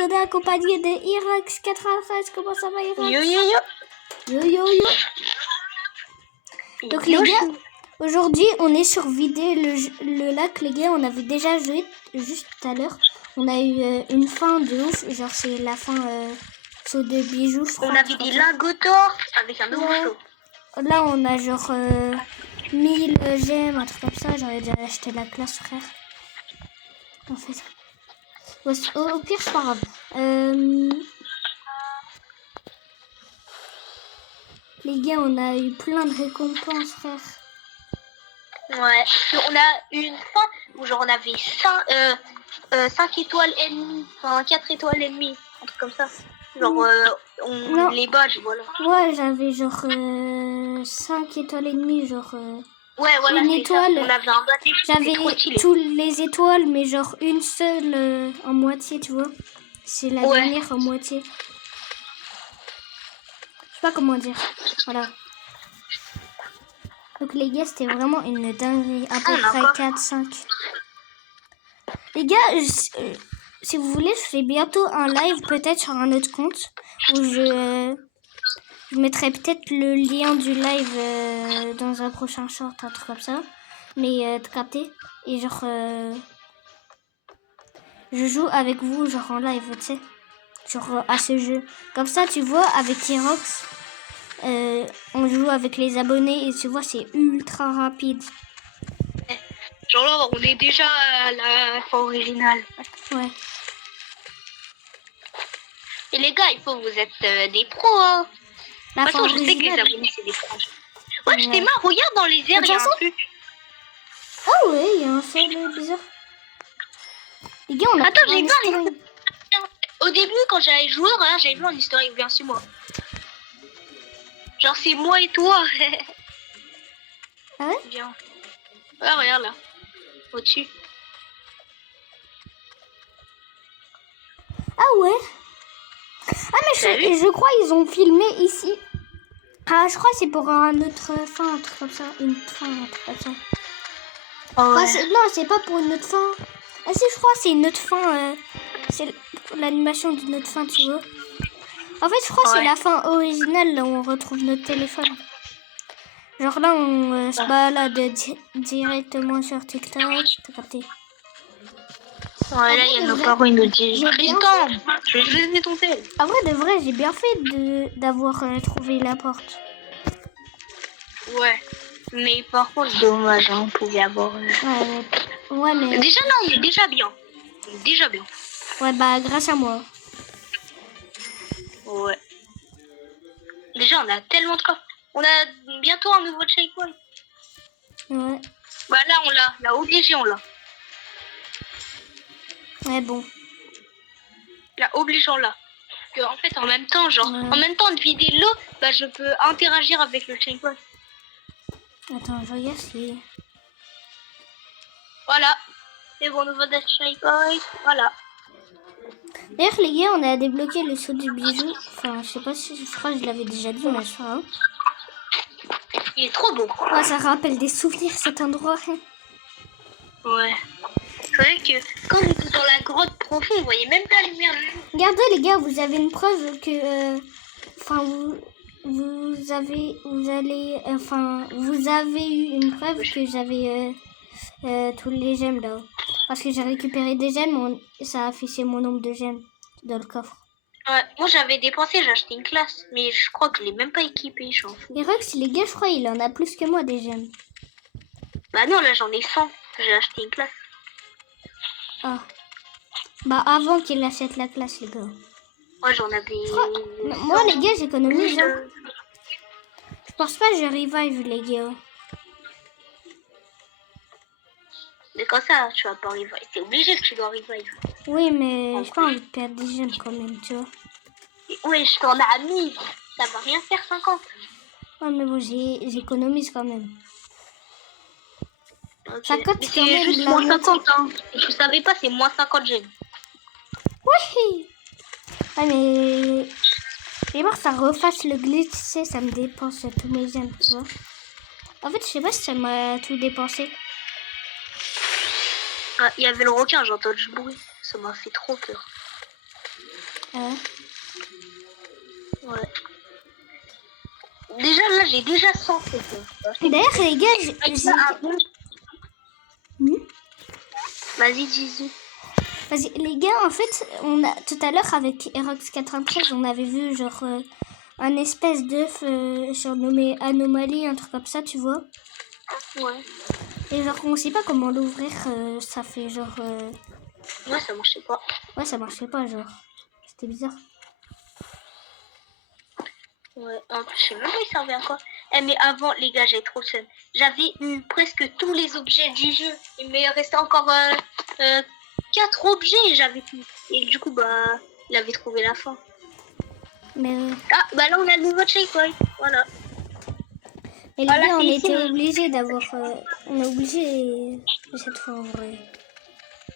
on est accompagné de Irox93. Comment ça va, Irox? Yo yo yo. Yo yo yo. Donc les gars, aujourd'hui on est sur vider le lac, les gars. On avait déjà joué juste tout à l'heure. On a eu une fin de ouf, genre c'est la fin saut de bijoux. On avait des lingots d'or avec un nouveau show. Là on a genre 1000 gemmes, un truc comme ça. J'aurais déjà acheté la classe, frère. En fait, ouais, au pire c'est pas grave. Les gars, on a eu plein de récompenses, frère. Ouais, on a eu une fin où genre on avait 5 étoiles et demie, enfin 4 étoiles et demie, un truc comme ça. Genre on les badge, voilà. Ouais, j'avais genre 5 étoiles et demie, genre ouais, voilà, une étoile. Ça. On avait un bâtiment. J'avais toutes les étoiles, mais genre une seule en moitié, tu vois. C'est la dernière en moitié. Je sais pas comment dire. Voilà. Donc les gars, c'était vraiment une dinguerie. À peu près 4-5. Les gars, si vous voulez, je ferai bientôt un live peut-être sur un autre compte. Où je mettrai peut-être le lien du live dans un prochain short, un truc comme ça. Mais de capter. Et genre... je joue avec vous, genre en live, tu sais. Genre à ce jeu. Comme ça, tu vois, avec Irox, on joue avec les abonnés et tu vois, c'est ultra rapide. Genre là, on est déjà à la fin originale. Ouais. Et les gars, il faut que vous êtes des pros, hein. La de toute façon, je sais que originale. les abonnés, c'est des pros. Ouais, je t'ai marre, regarde dans les airs, il y a un truc. Ah ouais, il y a un sol bizarre. Les gars, on a... Attends, j'ai vu un... Au début, quand j'avais joué, regarde, j'avais vu un historique, bien sûr, moi. Genre, c'est moi et toi. Ah ouais? Bien. Ouais, regarde là. Au-dessus. Ah ouais? Ah mais je crois ils ont filmé ici. Ah, je crois que c'est pour un autre fin, un truc comme ça. Une fin, un truc comme ça. Oh, ouais. Non, c'est pas pour une autre fin. Ah si, je crois que c'est une autre fin. C'est l'animation d'une autre fin, tu vois. En fait, je crois que c'est la fin originale, là où on retrouve notre téléphone. Genre là, on se balade directement sur TikTok. T'as capté? Ouais, là, il y a nos parents, ils nous disent Tristan, je vais jeter ton tel. Ah ouais, de vrai, j'ai bien fait d'avoir trouvé la porte. Ouais. Mais par contre, dommage, hein, on pouvait avoir... Ouais, mais... Déjà, non, on est déjà bien. On est déjà bien. Ouais, bah, grâce à moi. Ouais. Déjà, on a tellement de coffres. On a bientôt un nouveau checkpoint. Ouais. Bah là, on l'a. Là, obligé, on l'a. Ouais, bon. Là, obligé, on l'a. En fait, en même temps, genre, en même temps de vider l'eau, bah, je peux interagir avec le checkpoint. Attends, je regarde si... Voilà. C'est bon, nouveau death checkpoint. Voilà. D'ailleurs, les gars, on a débloqué le saut du bijou. Enfin, je sais pas si... Je crois que je l'avais déjà dit, mais je crois. Hein. Il est trop beau. Ouais, ça rappelle des souvenirs, cet endroit. Ouais. C'est vrai que quand j'étais dans la grotte profonde, on voyait même pas la lumière du jour. Regardez, les gars, vous avez une preuve que... Enfin, vous avez eu une preuve que j'avais tous les gemmes là. Parce que j'ai récupéré des gemmes, ça a affiché mon nombre de gemmes dans le coffre. Ouais, moi j'avais dépensé, j'ai acheté une classe, mais je crois que je l'ai même pas équipée, j'en fous. Et Rox, les gars, je crois il en a plus que moi des gemmes. Bah non, là j'en ai 100, j'ai acheté une classe. Ah. Bah avant qu'il achète la classe, les gars. Moi j'en avais... Moi les gars, j'économise. Je pense pas que je revive les gars. Mais quand ça, tu vas pas revive. C'est obligé que tu dois revive. Oui, mais j'ai pas envie de perdre des gemmes quand même, tu vois. Oui, je t'en ai mis. Ça va rien faire 50. Ouais, mais bon, j'économise quand même. Okay. Ça coûte mais quand c'est même juste moins 50, hein. Je savais pas, c'est moins 50 gemmes. Oui. Ouais, mais... J'ai peur que ça refasse le glitch, tu sais, ça me dépense tous mes gemmes, tu vois. En fait, je sais pas si ça m'a tout dépensé. Ah, il y avait le requin, j'ai entendu le bruit. Ça m'a fait trop peur. Ouais. Ouais. Déjà, là, j'ai déjà 100 photos. D'ailleurs, les gars, Hmm. Vas-y, dis-y. Vas-y, les gars, en fait, tout à l'heure avec Erox 93, on avait vu genre un espèce d'œuf surnommé Anomalie, un truc comme ça, tu vois. Ouais. Et genre, on sait pas comment l'ouvrir, ça fait genre... Ouais, ça marchait pas. Ouais, ça marchait pas, genre. C'était bizarre. Ouais, en plus, je sais même pas il servait à quoi. Mais avant, les gars, j'avais trop le seum. J'avais eu presque tous les objets du jeu. Il me restait encore 4 objets et j'avais tout. Et du coup, bah, il avait trouvé la fin. Mais... Ah, bah là, on a le nouveau checkpoint. Voilà. Et les Voilà, gars, on c'est ici, était hein. obligés d'avoir... on est obligés cette fois, en vrai.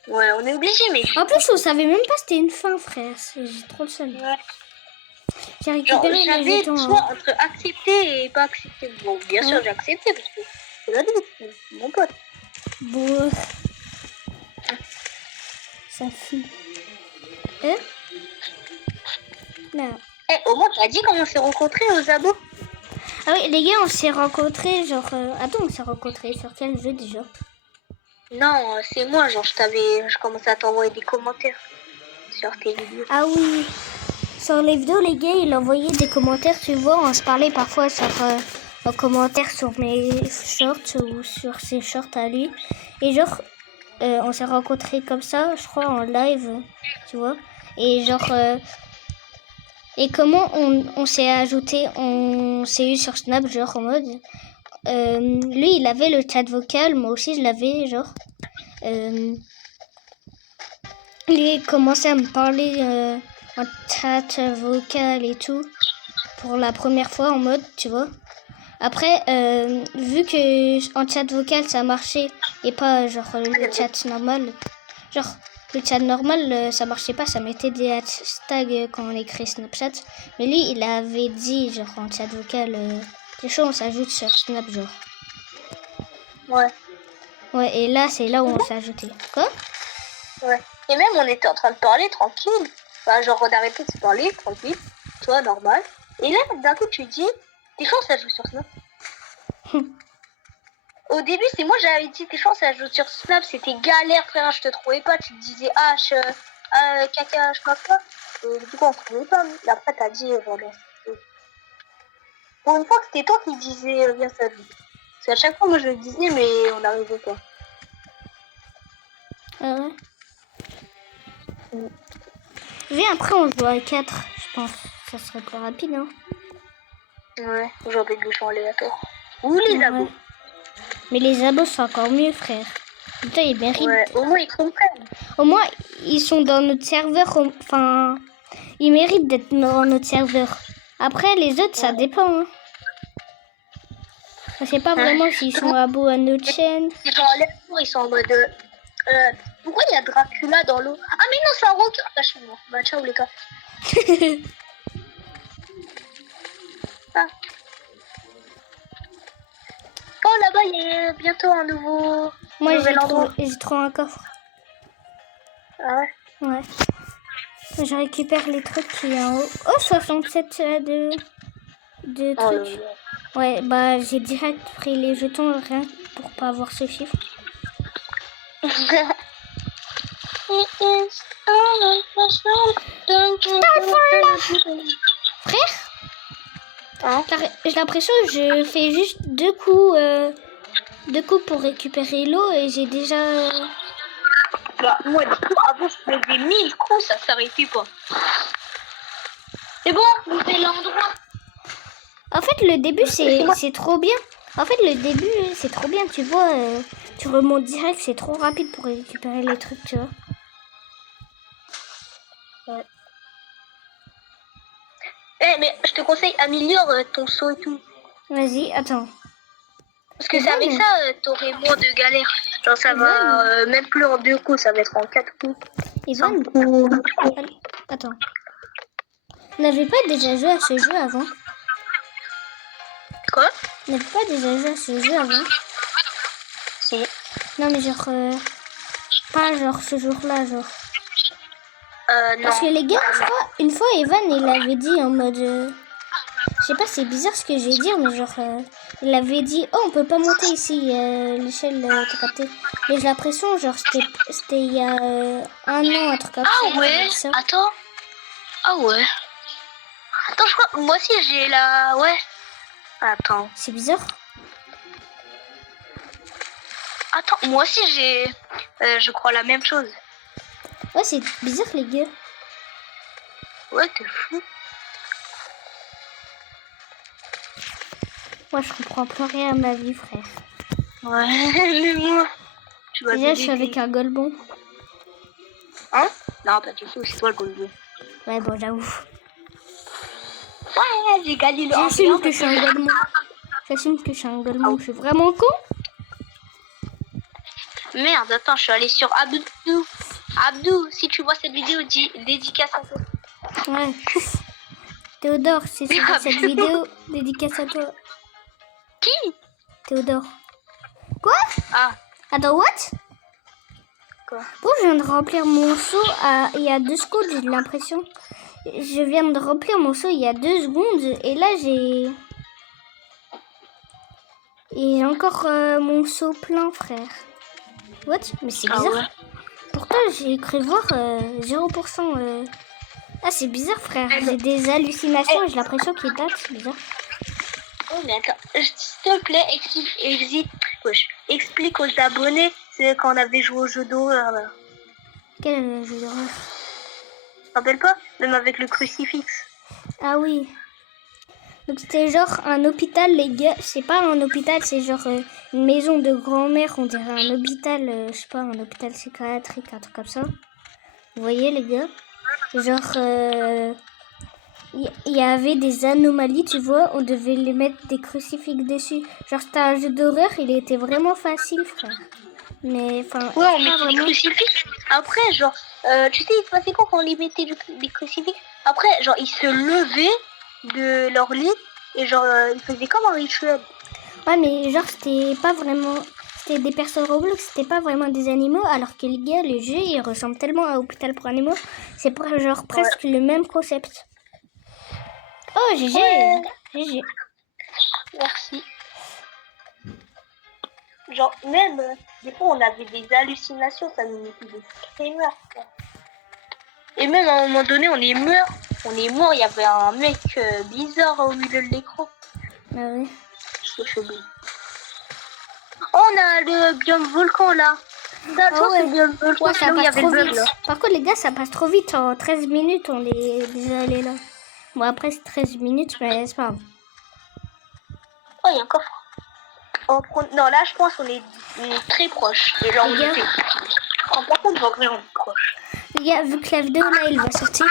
Ouais, on est obligé, mais... En plus, on savait même pas c'était une fin, frère. J'ai trop le seum. Ouais. J'ai Genre, récupéré les j'avais le jetons. choix entre accepter et pas accepter. Bon, bien sûr, j'ai accepté parce que c'est la vie, mon pote. Bon... Ça fume. Non. Au moins, t'as dit comment on s'est rencontrés aux abos? Ah oui, les gars, on s'est rencontrés, genre... Attends, on s'est rencontrés sur quel jeu déjà? Non, c'est moi, genre, je commençais à t'envoyer des commentaires sur tes vidéos. Ah oui, sur les vidéos, les gars, ils envoyaient des commentaires, tu vois, on se parlait parfois sur un commentaire sur mes shorts ou sur ses shorts à lui. Et genre, on s'est rencontrés comme ça, je crois, en live, tu vois. Et genre, et comment on s'est ajouté, on s'est eu sur Snap, genre en mode... lui, il avait le chat vocal, moi aussi je l'avais, genre... il commençait à me parler en chat vocal et tout pour la première fois en mode, tu vois. Après, vu que en chat vocal ça marchait et pas genre le chat normal, genre le chat normal ça marchait pas, ça mettait des hashtags quand on écrit Snapchat. Mais lui, il avait dit genre en chat vocal, c'est chaud, on s'ajoute sur Snap genre. Ouais. Ouais, et là c'est là où on s'est ajouté. Quoi? Ouais. Et même, on était en train de parler tranquille. Bah, genre, on arrêtait de se parler tranquille. Tu vois, normal. Et là, d'un coup, tu dis, tes chances à jouer sur Snap. Au début, c'est moi, j'avais dit, tes chances à jouer sur Snap, c'était galère, frère, je te trouvais pas. Tu te disais, caca, je sais pas quoi. Et du coup, on se trouvait pas. Et après, t'as dit, voilà. Pour une fois que c'était toi qui disais, viens, ça joue. Parce qu'à chaque fois, moi, je le disais, mais on n'arrivait pas. Ah ouais. Viens, après on joue à 4, je pense. Ça serait plus rapide, hein. Ouais, genre des bûchons aléatoires. Ou les abos. Mais les abos sont encore mieux, frère. Putain, ils méritent. Ouais, au moins ils comprennent. Au moins, ils sont dans notre serveur. Enfin, ils méritent d'être dans notre serveur. Après, les autres, ça dépend. Hein. Je sais pas vraiment s'ils sont abos à notre chaîne. Genre, ils sont en mode... pourquoi il y a Dracula dans l'eau? Ah mais non, c'est un requin. Lâchez-moi. Bah ciao les gars. Ah. Oh là-bas, il y a bientôt un nouveau... Moi, nouvel endroit. j'ai trop un coffre. Ah ouais? Ouais. Je récupère les trucs qui est en haut. Oh, 67 de trucs. Ouais, bah j'ai direct pris les jetons rien pour pas avoir ce chiffre. Frère, hein? j'ai l'impression que je fais juste deux coups pour récupérer l'eau et j'ai déjà... Bah, moi, du coup, avant, je faisais 1000 coups, ça s'arrêtait pas. C'est bon, nouvel endroit. En fait, le début, c'est trop bien. En fait, le début, c'est trop bien, tu vois. Tu remontes direct, c'est trop rapide pour récupérer les trucs, tu vois. Ouais. Mais je te conseille, améliore ton saut et tout. Vas-y, attends. Parce que c'est avec ça, t'aurais moins de galères. Genre, ça va même plus en 2 coups, ça va être en 4 coups. Evan, attends. On n'avait pas déjà joué à ce jeu avant? Quoi? On n'avait pas déjà joué à ce jeu avant? Si. Non, mais genre... pas genre ce jour-là, genre. Non. Parce que les gars, je crois, une fois, Evan, il avait dit en mode... je sais pas, c'est bizarre ce que je vais dire, mais genre... il avait dit, oh, on peut pas monter ici, l'échelle, t'as capté. Mais j'ai l'impression, genre, c'était il y a 1 an, un truc comme ça. Ah qu'il avait ouais, dit ça. attends. Ah ouais. Attends, je crois, moi aussi j'ai la... Ouais. Attends. C'est bizarre. Attends, moi aussi j'ai... je crois la même chose. Ouais, c'est bizarre, les gars. Ouais, t'es fou. Moi, je comprends plus rien à ma vie, frère. Ouais, mais moi... Tu vas Déjà, je suis avec un golemon. Hein? Non, pas du tout, c'est toi le golemon. Ouais, bon, j'avoue. Ouais, j'ai gagné le J'assume que je suis un golemon. J'assume que je suis un golemon. Je suis vraiment con. Merde, attends, je suis allée sur Abdou. Abdou, si tu vois cette vidéo, dédicace à toi. Ouais. Théodore, si tu vois cette vidéo, dédicace à toi. Qui? Théodore. Quoi? Ah. Attends, what? Quoi? Bon, je viens de remplir mon seau il y a 2 secondes, j'ai l'impression. Je viens de remplir mon seau il y a 2 secondes et là j'ai... Et j'ai encore mon seau plein, frère. What? Mais c'est bizarre. Ah ouais. Pourtant, j'ai cru voir 0%. Ah, c'est bizarre, frère. J'ai des hallucinations et j'ai l'impression qu'il date. C'est bizarre. Oh, mais attends, s'il te plaît, explique aux abonnés c'est quand on avait joué au jeu d'horreur là. Quel jeu d'horreur? Tu te rappelles pas? Même avec le crucifix. Ah oui. Donc c'était genre un hôpital, les gars. C'est pas un hôpital, c'est genre une maison de grand-mère. On dirait un hôpital, je sais pas, un hôpital psychiatrique, un truc comme ça. Vous voyez, les gars? Genre, il y avait des anomalies, tu vois. On devait les mettre des crucifix dessus. Genre, c'était un jeu d'horreur, il était vraiment facile, frère. Mais enfin, Ouais, on pas mettait des vraiment. crucifix. Après, genre, tu sais, il se passait quoi quand on les mettait des crucifix? Après, genre, ils se levaient de leur lit et genre, ils faisaient comme un rituel. Ouais, mais genre, c'était pas vraiment... C'était des personnes Roblox, c'était pas vraiment des animaux, alors que les gars, le jeu, il ressemble tellement à Hôpital pour animaux. C'est genre presque le même concept. Oh, GG! Ouais. GG. Merci. Genre, même, des fois, on avait des hallucinations, ça nous mettait des screamers. Et même, à un moment donné, on est mort, il y avait un mec bizarre au milieu de l'écran. Ah ouais. C'est chelou. Oh, on a le biome volcan, là. Ça, Ah ouais. c'est le biome volcan, Ouais, ça là où il y passe avait trop le bug, vite. là. Par contre, les gars, ça passe trop vite. En 13 minutes, on est déjà allé là. Bon, après, c'est 13 minutes, mais c'est pas grave. Oh, il y a un coffre. Non, là, je pense qu'on est très proche. Et genre, on Les gars. était... En par contre, on est proche. Les gars, vu que la vidéo là, il va sortir,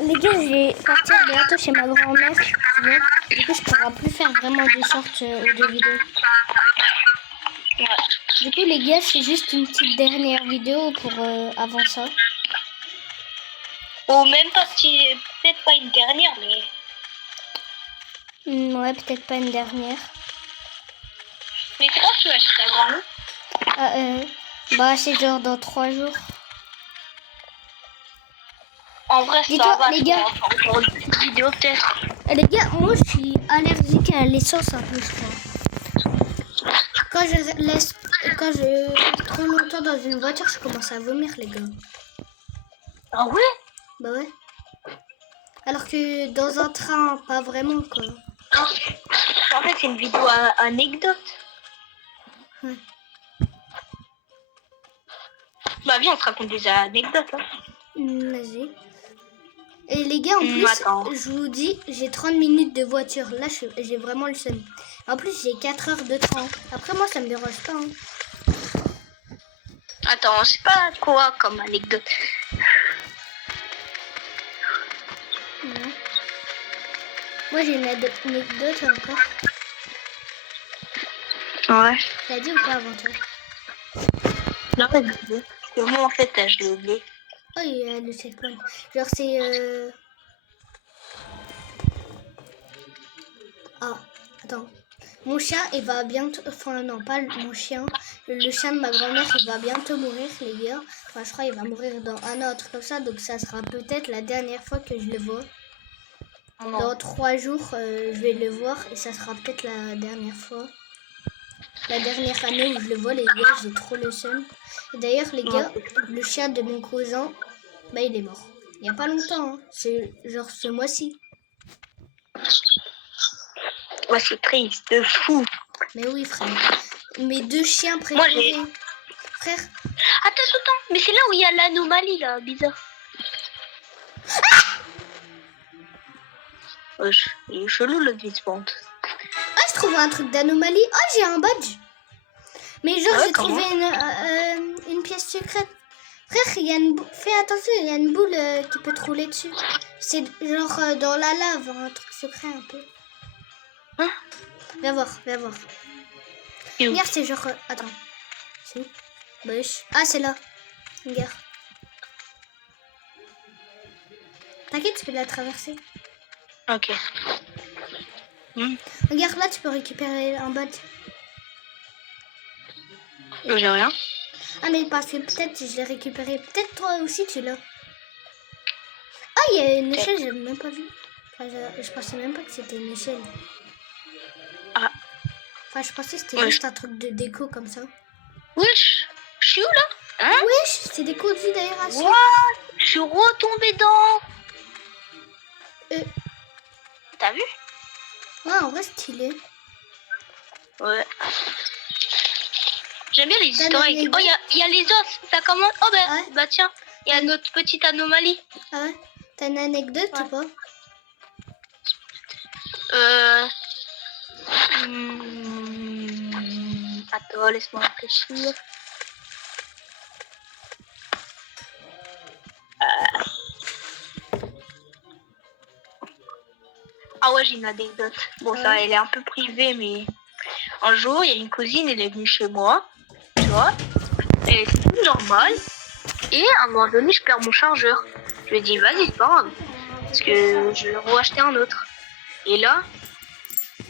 les gars, je vais partir bientôt chez ma grand-mère, tu vois. Du coup, je pourrai plus faire vraiment des shorts ou des vidéos. Ouais. Du coup, les gars, c'est juste une petite dernière vidéo pour avant ça. Ou même pas, peut-être pas une dernière, mais... Ouais, peut-être pas une dernière. Mais c'est quand tu vas chez ta grand-mère? Bah, c'est genre dans 3 jours. En vrai, ça Dis-toi, va, les gars. Pour une petite vidéo, peut-être. Les gars, moi, je suis allergique à l'essence un peu, je crois. Quand je reste trop longtemps dans une voiture, je commence à vomir, les gars. Ah ouais? Bah ouais. Alors que dans un train, pas vraiment, quoi. En fait, c'est une vidéo anecdote. Ouais. Bah viens, on se raconte des anecdotes, hein. Vas-y. Et les gars, en plus, attends. je vous dis, j'ai 30 minutes de voiture. Là, j'ai vraiment le seum. En plus, j'ai 4 heures de train. Après, moi, ça me dérange pas. Hein. Attends, je sais pas quoi comme anecdote. Ouais. Moi, j'ai une anecdote encore. Ouais. T'as dit ou pas avant toi? Non, pas du tout. Parce que moi, en fait, je l'ai oublié. Oh, il y a le checkpoint. Genre, c'est... Ah, attends. Mon chien, il va bientôt... Enfin, non, pas mon chien. Le chien de ma grand-mère, il va bientôt mourir, les gars. Enfin, je crois qu'il va mourir dans un an, un truc comme ça. Donc, ça sera peut-être la dernière fois que je le vois. Non. Dans 3 jours, je vais le voir. Et ça sera peut-être la dernière fois. La dernière année où je le vois, les gars. J'ai trop le seum. Et d'ailleurs, les gars, le chien de mon cousin, bah, il est mort. Il n'y a pas longtemps. Hein. C'est genre ce mois-ci. Ouais, c'est triste, de fou. Mais oui, frère. Mes 2 chiens Moi, préférés. j'ai... Frère. Attends. Mais c'est là où il y a l'anomalie, là. Bizarre. Wesh, il est chelou, le glitchband. Ah, je trouve un truc d'anomalie. Ah, j'ai un badge. Mais genre, Ah ouais, j'ai trouvé une pièce secrète. Frère, il y a fais attention, il y a une boule qui peut te rouler dessus. C'est genre dans la lave, un truc secret un peu. Hein? Viens voir, viens voir. Et où? Regarde, c'est genre... attends. C'est où? Wesh. Ah, c'est là. Regarde. T'inquiète, tu peux la traverser. Ok. Regarde, là, tu peux récupérer un badge. J'ai rien. Ah, mais parce que peut-être je l'ai récupéré. Peut-être toi aussi, tu l'as. Ah, il y a une échelle, j'avais même pas vu. Enfin, je pensais même pas que c'était une échelle. Ah. Enfin, je pensais que c'était Ouais. juste un truc de déco comme ça. Wesh, je suis où, là? Hein? Wesh, c'est des codes de d'aération. What? Je suis retombé dans... T'as vu? Ouais, en vrai, stylé. Ouais. J'aime bien les T'as easter eggs. l'anecdote? Oh, il y a les os. Ça commence... Oh, bah, Ouais. bah tiens. Il y a notre petite anomalie. Ah ouais? T'as une anecdote ou pas? Attends, laisse-moi réfléchir. Ah ouais, j'ai une anecdote. Bon, ça, elle est un peu privée, mais... Un jour, il y a une cousine, elle est venue chez moi. Tu vois? Et c'est tout normal. Et à un moment donné, je perds mon chargeur. Je lui dis, vas-y, c'est pas grave. Parce que je vais racheter un autre. Et là,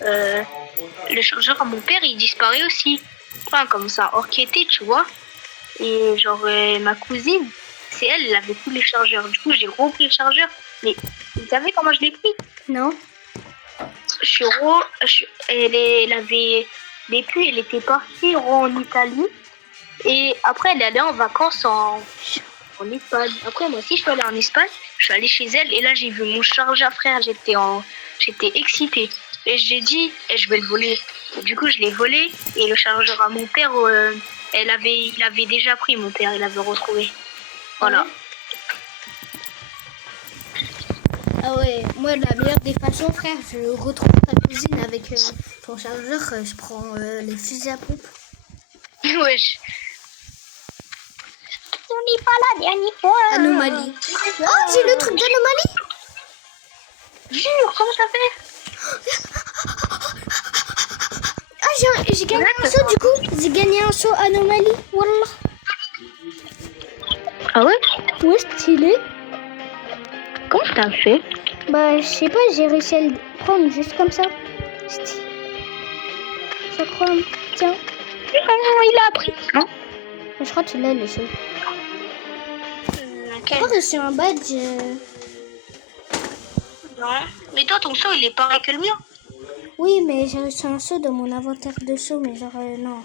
le chargeur à mon père, il disparaît aussi. Enfin, comme ça, orquetté, tu vois. Et genre, ma cousine, c'est elle, elle avait tous les chargeurs. Du coup, j'ai repris le chargeur. Mais vous savez comment je l'ai pris? Non. Elle avait les pluies, elle était partie en Italie. Et après, elle est allée en vacances en Espagne. Après, moi aussi, je suis allée en Espagne. Je suis allée chez elle et là, j'ai vu mon chargeur, frère. J'étais excitée. Et j'ai dit, je vais le voler. Et du coup, je l'ai volé. Et le chargeur à mon père, il avait déjà pris, mon père. Il l'avait retrouvé. Voilà. Ah ouais, moi, la meilleure des façons, frère, je retrouve ta cousine avec ton chargeur. Je prends les fusils à pompe. Wesh. Ce n'est pas la dernière fois. Anomalie. Oh, j'ai le truc d'anomalie. Jure, comment ça fait? Ah, j'ai gagné un saut du coup. J'ai gagné un saut anomalie. Wallah. Ah ouais? Ouais, stylé. Comment t'as fait? Bah, je sais pas, j'ai réussi à le prendre juste comme ça. Ça croit. Tiens. Il a appris, non? Je crois que tu l'as le saut. Ok. J'ai pas reçu un badge. Non. Mais toi, ton saut, il est pareil que le mien. Oui, mais j'ai reçu un saut dans mon inventaire de saut, mais genre, non.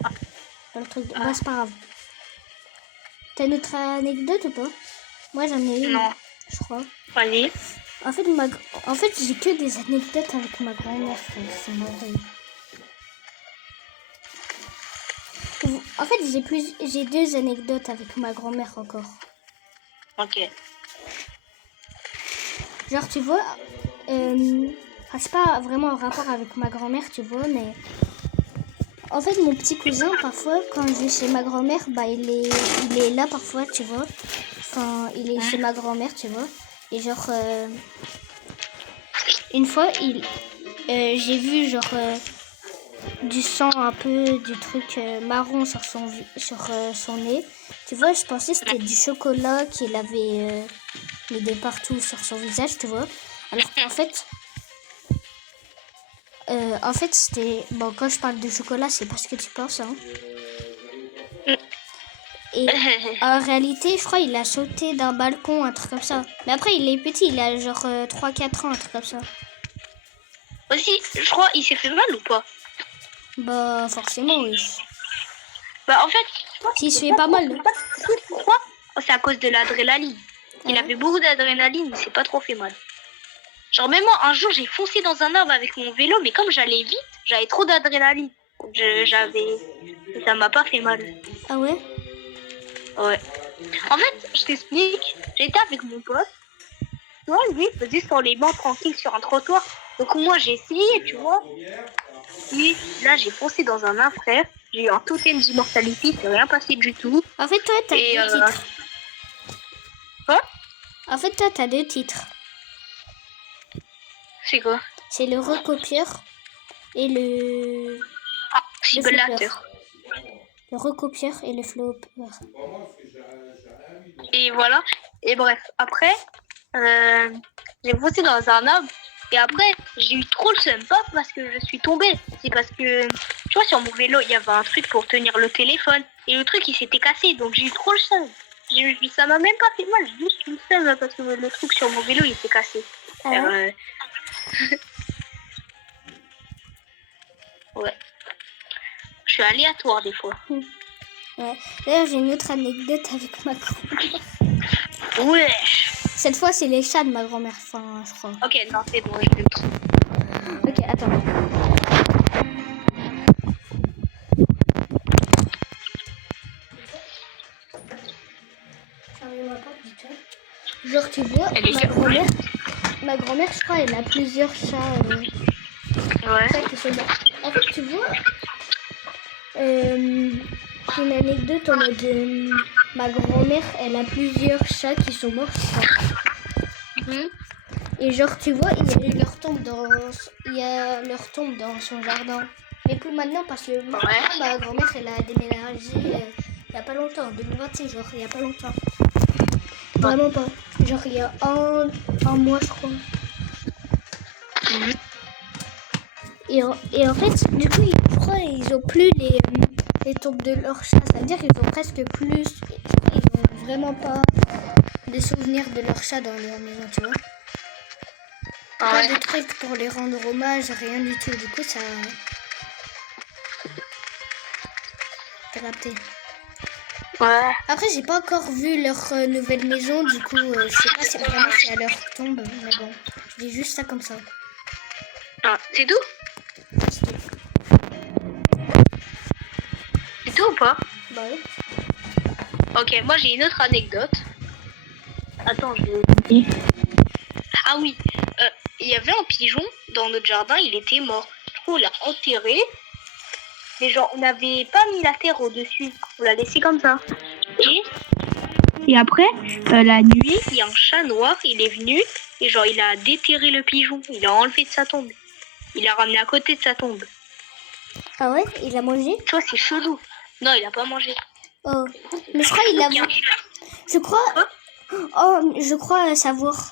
Dans le truc. Bah, c'est pas grave. T'as une autre anecdote ou pas? Moi, j'en ai une. Non. Je crois. Vas-y. En fait, j'ai que des anecdotes avec ma grand-mère, c'est merveilleux. En fait, j'ai 2 anecdotes avec ma grand-mère encore. Ok. Genre, tu vois, c'est pas vraiment en rapport avec ma grand-mère, tu vois, mais en fait, mon petit cousin, parfois, quand je vais chez ma grand-mère, bah, il est là parfois, tu vois. Enfin, il est chez ma grand-mère, tu vois. Et genre, une fois, j'ai vu genre du sang un peu, du truc marron sur son nez. Tu vois, je pensais que c'était du chocolat qu'il avait mis de partout sur son visage, tu vois. Alors qu'en fait, En fait, c'était... Bon, quand je parle de chocolat, c'est parce que tu penses, hein. Et en réalité, je crois il a sauté d'un balcon, un truc comme ça. Mais après, il est petit, il a genre 3-4 ans, un truc comme ça. Aussi, je crois, il s'est fait mal ou pas? Bah, forcément, oui. Bah, en fait, je crois S'il se c'est fait pas mal. pourquoi? C'est à cause de l'adrénaline. Il Ouais. avait beaucoup d'adrénaline, il s'est pas trop fait mal. Genre, même moi, un jour, j'ai foncé dans un arbre avec mon vélo, mais comme j'allais vite, j'avais trop d'adrénaline. Ça m'a pas fait mal. Ah ouais? Ouais. En fait, je t'explique, j'étais avec mon pote. Tu vois, lui, il faisait sur les bancs tranquilles sur un trottoir. Donc moi, j'ai essayé, tu vois. Et là, j'ai foncé dans un arbre, frère. J'ai eu un totem d'immortalité, c'est rien passé du tout. En fait, toi, t'as Et, deux titres. Quoi? En fait, toi, t'as deux titres. C'est quoi? C'est le recopieur et le... Ah, simulateur. Le recopieur et le flopper. Et voilà. Et bref, après, j'ai foncé dans un arbre. Et après, j'ai eu trop le seum. Pas parce que je suis tombée. C'est parce que, tu vois, sur mon vélo, il y avait un truc pour tenir le téléphone. Et le truc, il s'était cassé. Donc, j'ai eu trop le seum. Ça m'a même pas fait mal. J'ai juste eu le seum parce que le truc sur mon vélo, il s'est cassé. Ah ouais? Ouais. Je suis aléatoire des fois. Ouais. D'ailleurs, j'ai une autre anecdote avec ma grand-mère. Ouais. Cette fois, c'est les chats de ma grand-mère, enfin, je crois. Ok, non, c'est bon, je l'aime trop. Ok, attends. Genre, tu vois, ma grand-mère, je crois, elle a plusieurs chats. Ouais. Chats qui sont morts. En fait, tu vois, c'est une anecdote en mode... ma grand-mère, elle a plusieurs chats qui sont morts, je crois. Et genre, tu vois, il y a leur tombe dans son jardin. Mais plus maintenant, parce que ma grand-mère, elle a déménagé il n'y a pas longtemps, en 2026, genre, il n'y a pas longtemps. Vraiment pas. Genre, il y a un mois, je crois. Et en fait, du coup, je crois ils ont plus les tombes de leurs chats. Ça veut dire qu'ils ont presque plus... Ils ont vraiment pas des souvenirs de leurs chats dans leur maison, tu vois. Pas de trucs pour les rendre hommage, rien du tout. Du coup, ça... T'as capté. Ouais. Après, j'ai pas encore vu leur nouvelle maison. Du coup, je sais pas si vraiment c'est à leur tombe. Mais bon, je dis juste ça comme ça. Ah, c'est tout? C'est tout ou pas? Bah oui. Ok, moi j'ai une autre anecdote. Attends, Ah oui, il y avait un pigeon dans notre jardin, il était mort. Du coup, on l'a enterré. Mais genre, on n'avait pas mis la terre au-dessus. On l'a laissé comme ça. Et après, la nuit, il y a un chat noir, il est venu. Et genre, il a déterré le pigeon. Il a enlevé de sa tombe. Il l'a ramené à côté de sa tombe. Ah ouais? Il a mangé? Tu vois, c'est chelou. Non, il a pas mangé. Oh. Mais je crois qu'il a... Je crois... Oh, je crois savoir.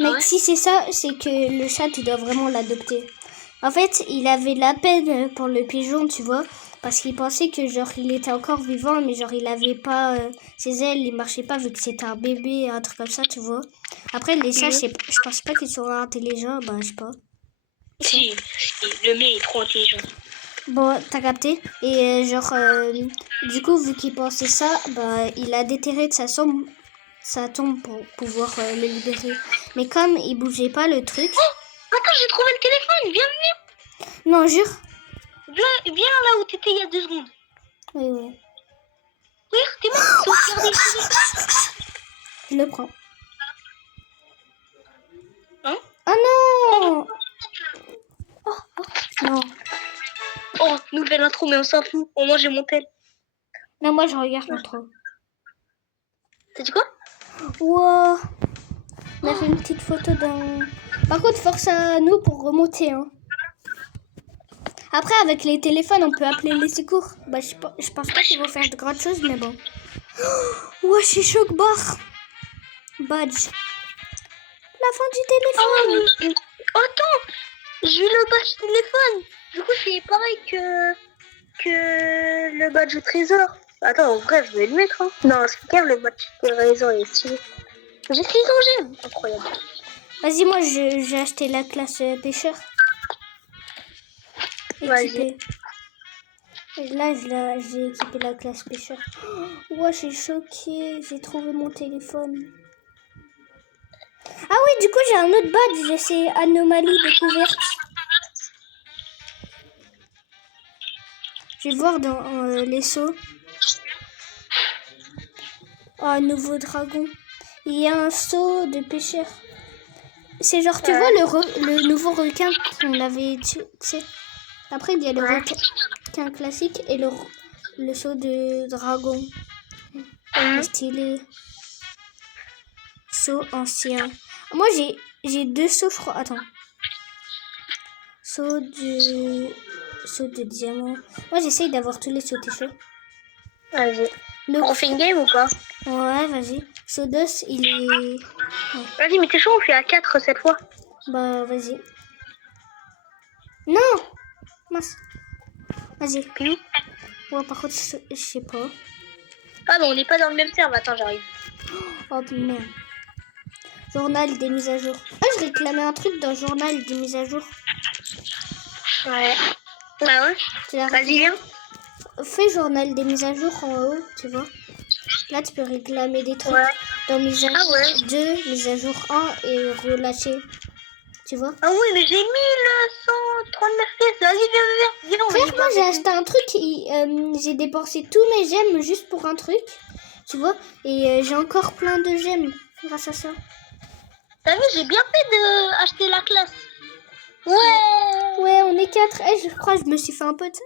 Mec, si c'est ça, c'est que le chat, tu dois vraiment l'adopter. En fait, il avait de la peine pour le pigeon, tu vois, parce qu'il pensait que genre il était encore vivant, mais genre il avait pas ses ailes, il marchait pas vu que c'était un bébé, un truc comme ça, tu vois. Après, les chats, je pense pas qu'ils sont intelligents, bah je sais pas. Si, le mien est trop intelligent. Bon, t'as capté. Et du coup, vu qu'il pensait ça, bah il a déterré de sa tombe pour pouvoir le libérer. Mais comme il bougeait pas le truc... Oh, attends, j'ai trouvé le téléphone, viens. Non, jure. Viens là où t'étais il y a 2 secondes. Oui, oui. Oui, t'es bon, sauvegarder. Je le prends. Hein? Oh non! Non. Oh, nouvelle intro, mais on s'en fout. Au moins, j'ai mon tel. Non, moi, je regarde l'intro. T'as dit quoi? Wow. On a fait une petite photo d'un... Par contre, force à nous pour remonter, hein. Après, avec les téléphones, on peut appeler les secours. Bah, je pense pas qu'ils vont faire de grandes choses, mais bon. Ouais, c'est choc bar. Badge. La fin du téléphone. Oh, attends. J'ai eu le badge téléphone. Du coup, c'est pareil que le badge au trésor. Attends, en vrai, je vais le mettre. Hein. Non, c'est quand même le badge trésor est stylé. J'ai 6 ans, j'aime. Incroyable. Vas-y, moi, j'ai acheté la classe pêcheur. Équipée. Et là, j'ai équipé la classe pêcheur. Ouais, je suis choquée. J'ai trouvé mon téléphone. Ah oui, du coup, j'ai un autre badge. C'est anomalie découverte. Je vais voir dans les sauts. Oh, un nouveau dragon. Il y a un saut de pêcheur. C'est genre, tu vois, le nouveau requin qu'on avait tué. Après, il y a le requin classique et le saut de dragon. Stylé. Saut ancien. Moi, j'ai 2 sauts, je crois. Attends. Saut de diamant. Moi, j'essaye d'avoir tous les sauts, t'es chaud? Vas-y. On fait une game ou pas? Ouais, vas-y. Saut d'os, il est... Ouais. Vas-y, mais t'es chaud, on fait à 4 cette fois. Bah, vas-y. Non! Mince. Vas-y. Ouais, par contre, je sais pas. Ah, mais on n'est pas dans le même serve. Attends, j'arrive. Oh, merde. Journal des mises à jour. Ah, je réclamais un truc dans journal des mises à jour. Ouais. Bah ouais. Vas-y, viens. Fais journal des mises à jour en haut, tu vois. Là, tu peux réclamer des trucs dans mise à jour 2, mise à jour 1 et relâcher. Tu vois? Ah oui, mais j'ai 1139 pièces. Vas-y, viens. Frère, moi, j'ai acheté un truc. J'ai dépensé tous mes gemmes juste pour un truc. Tu vois? Et j'ai encore plein de gemmes grâce à ça. T'as vu, j'ai bien fait d'acheter la classe. Ouais. Ouais, on est 4. Je crois que je me suis fait un pote.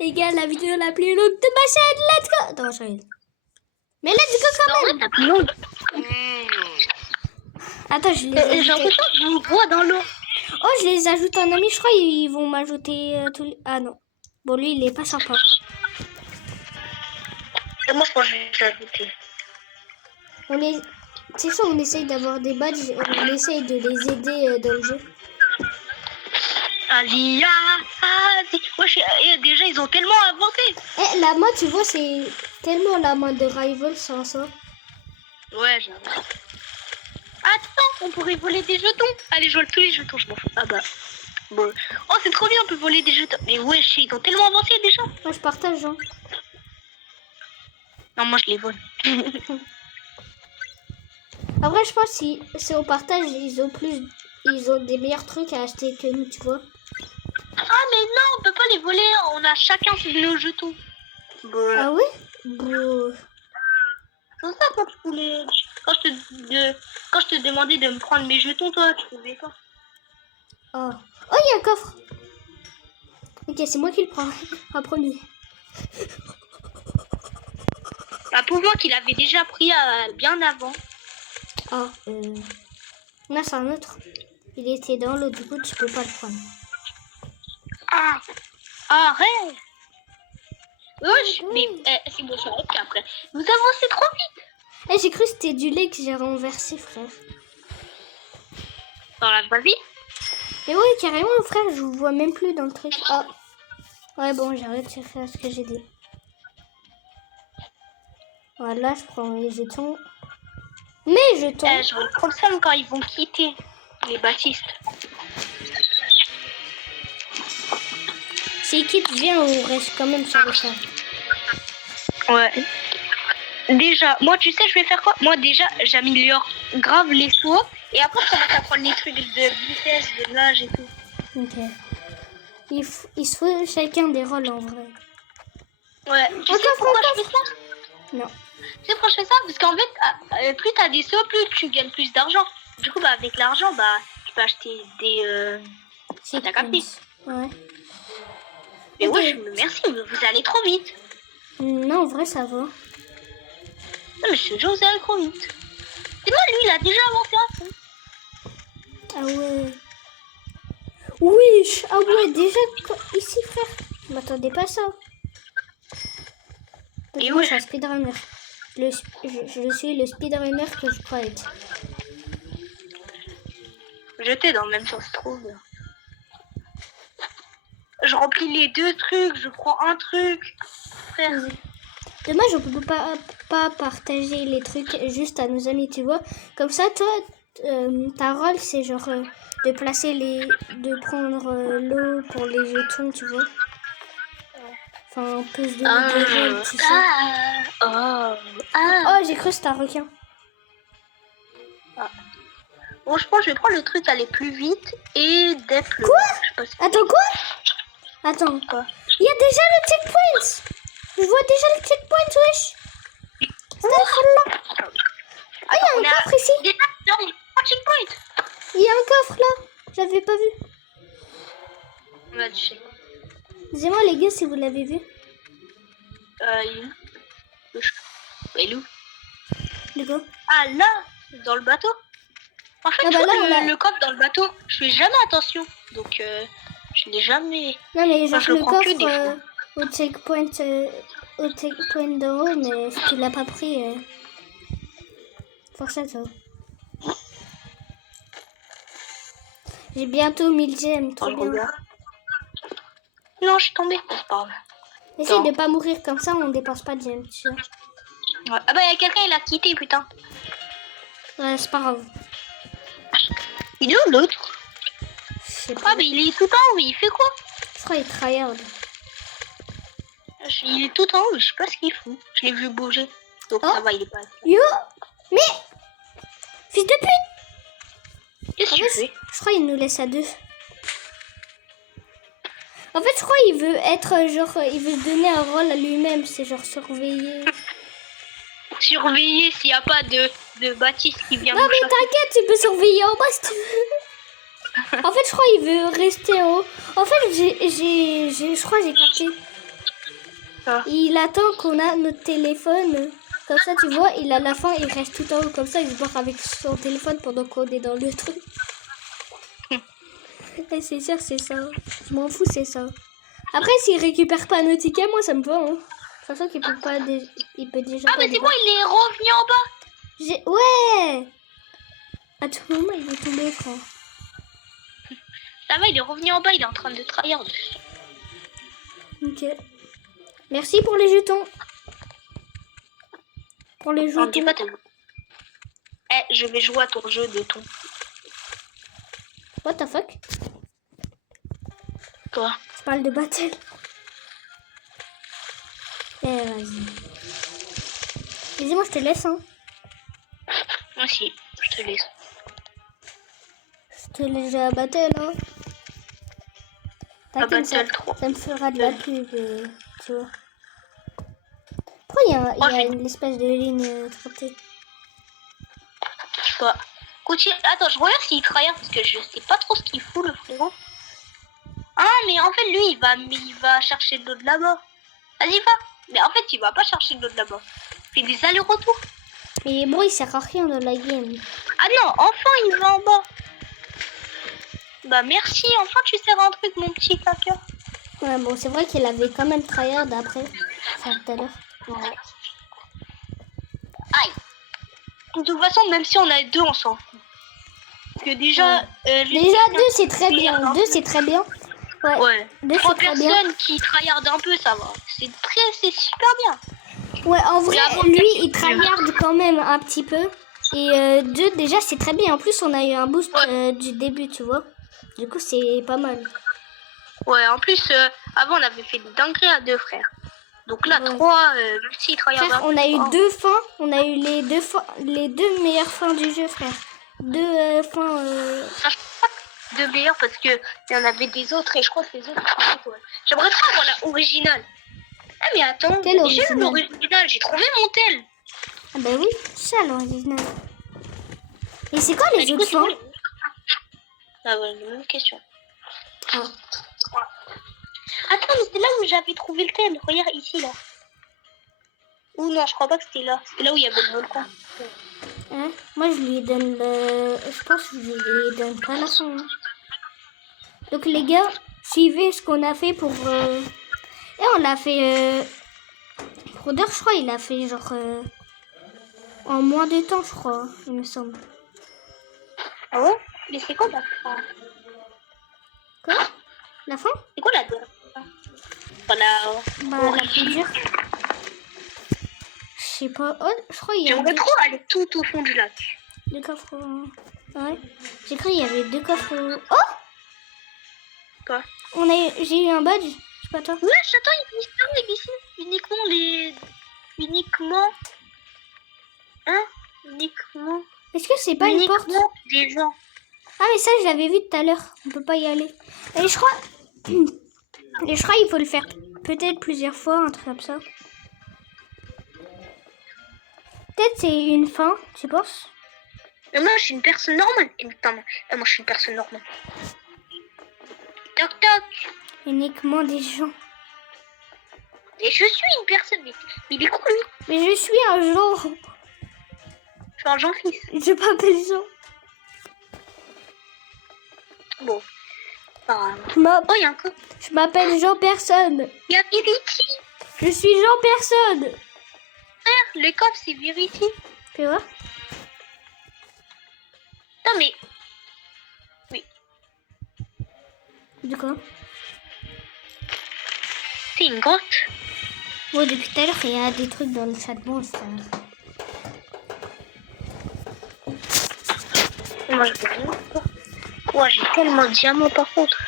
Les gars, la vidéo la plus longue de ma chaîne. Let's go! Attends, je rigole. Mais let's go quand même! Attends, je les ai j'ai l'impression que je vous vois dans l'eau. Oh, je les ajoute en ami. Je crois qu'ils vont m'ajouter tous les... Ah non. Bon, lui, il est pas sympa. Et moi, je pense que je vais l'ajouter. C'est ça, on essaye d'avoir des badges. On essaye de les aider dans le jeu. Vas-y, vas-y. Déjà, ils ont tellement avancé. La main, tu vois, c'est tellement la main de Rival sans ça. Ouais, j'avoue. Attends, on pourrait voler des jetons. Allez, je vole tous les jetons, je m'en fous. Ah bah. Bon. Oh, c'est trop bien, on peut voler des jetons. Mais ouais, ils ont tellement avancé déjà. Moi, je partage, hein. Non, moi, je les vole. Après, je pense que si on partage, ils ont des meilleurs trucs à acheter que nous, tu vois. Ah, mais non, on peut pas les voler. On a chacun nos jetons. Bon. Ah ouais? Bon. C'est ça, quand je te demandais de me prendre mes jetons, toi, tu pouvais pas. Oh, il y a un coffre. Ok, c'est moi qui le prends en premier. Bah, pour moi qu'il avait déjà pris bien avant. Ah, là, c'est un autre. Il était dans l'eau, du coup, tu peux pas le prendre. Ah, arrête. Mais c'est bon, ça va après. Vous avancez trop vite. J'ai cru que c'était du lait que j'ai renversé, frère. Dans la vraie vie? Mais oui, carrément, frère, je vous vois même plus dans le truc. Ah. Ouais, bon, j'arrête de faire ce que j'ai dit. Voilà, je prends les jetons. Mes jetons. Je vais prendre ça quand ils vont quitter les baptistes. Si quitte, viens, on reste quand même sur le champ. Ouais. Déjà, moi, tu sais, je vais faire quoi? Moi, déjà, j'améliore grave les sauts. Et après, je commence à prendre les trucs de vitesse, de nage et tout. Ok. Il se faut chacun des rôles en vrai. Ouais. Tu sais pourquoi je fais ça? Non. Tu sais pourquoi je fais ça? Parce qu'en fait, plus t'as des sauts, plus tu gagnes plus d'argent. Du coup, bah, avec l'argent, bah, tu peux acheter des... T'as capté? Ouais. Mais okay. ouais, merci, vous allez trop vite. Non, en vrai, ça va. Non, mais je te jure, vous allez trop vite. C'est moi, lui, il a déjà avancé à fond. Ah ouais. Oui, ah ouais, déjà, ici, frère. Je m'attendais pas à ça. Et moi, je suis un speedrunner. Je suis le speedrunner que je crois être. jeter dans le même temps, c'est trop bien. Je remplis les 2 trucs, je prends un truc. Frère. Vas-y. Dommage, on peut pas partager les trucs juste à nos amis, tu vois. Comme ça, toi, ta rôle, c'est genre de placer de prendre l'eau pour les jetons, tu vois. Enfin, on peut se donner des rôles, tu sais. Oh, j'ai cru que c'était un requin. Bon, je pense que je vais prendre le truc aller plus vite et d'être le... Quoi? Je sais pas si- Attends, quoi? Attends. Quoi? Il y a déjà le checkpoint. Je vois déjà le checkpoint, wesh. Astaghfirullah. Ah, il y a un coffre ici. Déjà, non, il y a pas de checkpoint. Il y a un coffre là. J'avais pas vu. Ouais, tu sais. Dis-moi les gars si vous l'avez vu. Il est où? Il est où? Les gars. Ah, là, dans le bateau. En fait, Ah bah je là, vois on a- le coffre dans le bateau. Je fais jamais attention. Donc, je n'ai jamais... Non mais genre je le le prends que des coffre au checkpoint d'en haut, mais si tu l'as pas pris, force à toi. J'ai bientôt 1000 gemmes, trop je bien. regarde. Non, je suis tombée. C'est pas grave. Essaye Non. de pas mourir comme ça, on dépense pas de gemmes, tu sais. Ouais. Ah bah, il y a quelqu'un, il a quitté, putain. Ouais, c'est pas grave. Il est où l'autre? Je sais pas. Ah, mais il est tout en haut, il fait quoi? Je crois qu'il tryhard. Il est tout en haut, je sais pas ce qu'il fout. Je l'ai vu bouger. Donc Oh. ça va, il est pas... Yo! Mais! Fils de pute! Qu'est-ce que tu En fait, fais? je crois qu'il nous laisse à deux. En fait, je crois qu'il veut être genre... Il veut se donner un rôle à lui-même. C'est genre surveiller. Surveiller s'il n'y a pas de Baptiste qui vient Non nous mais chasser. t'inquiète, tu peux surveiller en bas si tu veux. En fait, je crois qu'il veut rester en haut. En fait, je crois que j'ai capté. Ah. Il attend qu'on a notre téléphone. Comme ça, tu vois, il à la fin, il reste tout en haut. Comme ça, il se barre avec son téléphone pendant qu'on est dans le truc. Et c'est sûr, c'est ça. Je m'en fous, c'est ça. Après, s'il récupère pas nos tickets, moi, ça me va. Hein. De toute façon, qu'il peut pas... Il peut déjà Ah pas mais c'est bon, il est revenu en bas. Ouais. À tout moment, il va tomber, frère. Ça va, il est revenu en bas, il est en train de tryhard. Ok. Merci pour les jetons. Pour les Non, dis jetons. pas tellement. Je vais jouer à ton jeu de ton. What the fuck? Quoi? Je parle de battle. Vas-y. Dis-moi, je te laisse, hein. Moi aussi, je te laisse. Je te laisse jouer à battle, hein. À T'inquiète, Battle 3. ça me fera de la pub, tu vois. Pourquoi il y a une espèce de ligne tractée? Je sais pas. Continue. Attends, je regarde s'il tryhard parce que je sais pas trop ce qu'il fout le frérot. Ah mais en fait lui il va chercher de l'eau de là-bas. Vas-y va. Mais en fait il va pas chercher de l'eau de là-bas. Il fait des allers-retours. Mais bon, il sert à rien dans la game. Ah non, enfin il va en bas. Bah merci, enfin tu sers un truc mon petit caca. Ouais, bon, c'est vrai qu'il avait quand même tryhard après. Enfin, tout à l'heure. Ouais. Aïe. De toute façon, même si on a deux, on s'en fout. Parce que déjà... Déjà, 2, c'est très bien. 2, c'est très bien. Ouais. Ouais. 2, 3 c'est très bien. personnes qui tryhardent un peu, ça va. C'est super bien. Ouais, en vrai, Bravo, lui, merci. il tryhard quand même un petit peu. Et 2, déjà, c'est très bien. En plus, on a eu un boost du début, tu vois. Du coup, c'est pas mal. Ouais, en plus, avant, on avait fait des dingueries à 2 frères. Donc là, Ouais. 3, même s'ils tryhardent Frère, un peu... on a eu 2 fins. On a eu les deux meilleures fins du jeu, frère. 2 fins... de meilleurs parce que il y en avait des autres et je crois que les autres... Ouais. J'aimerais trop avoir la originale. Ah mais attends, Quelle j'ai eu originale? l'original, j'ai trouvé mon tel. Ah bah oui, c'est ça l'original. Et c'est quoi les Du coup, autres c'est fins? bon. Ah ouais, la même question. Ah. Attends, mais c'est là où j'avais trouvé le tel. Regarde ici, là. Ou non, je crois pas que c'était là. C'était là où il y avait le volcan. Hein? Moi, je lui donne le... Je pense que je lui donne pas la fin. Hein. Donc, les gars, suivez ce qu'on a fait pour... Et on l'a fait... Broder, je crois, il a fait genre... En moins de temps, je crois, il me semble. Ah ouais? Mais c'est quoi la fin? Quoi? La fin? C'est quoi la dernière fin? Voilà. Bah, la plus dure. Je sais pas. Oh, je crois qu'il y a J'aimerais trop aller tout au fond du lac. deux coffres. Ouais. J'ai cru qu'il y avait deux coffres. Oh! Quoi? J'ai eu un badge. Je sais pas toi. Ouais, attends, il y a une histoire ici. Uniquement. Hein? Uniquement. Est-ce que c'est pas une porte? Des gens. Ah, mais ça, je l'avais vu tout à l'heure. On peut pas y aller. Et je crois. Et je crois qu'il faut le faire peut-être plusieurs fois, un truc comme ça. Peut-être c'est une fin, tu penses? Mais moi, je suis une personne normale. Putain, moi, je suis une personne normale. Toc toc. Uniquement des gens. Et je suis une personne. Mais il est cool, lui. Mais je suis un Jean. Je suis un Jean-Fils. Je m'appelle Jean. Bon. Oh, il y a un coup. Je m'appelle Jean Personne. Il y a Verity. Je suis Jean Personne. Frère, le coffre, c'est Verity. Tu vois? Non, mais... Oui. De quoi? C'est une grotte. Bon, depuis tout à l'heure, il y a des trucs dans le chat de bon, ça. Moi, je peux rien. Ouais, j'ai tellement de diamants, par contre.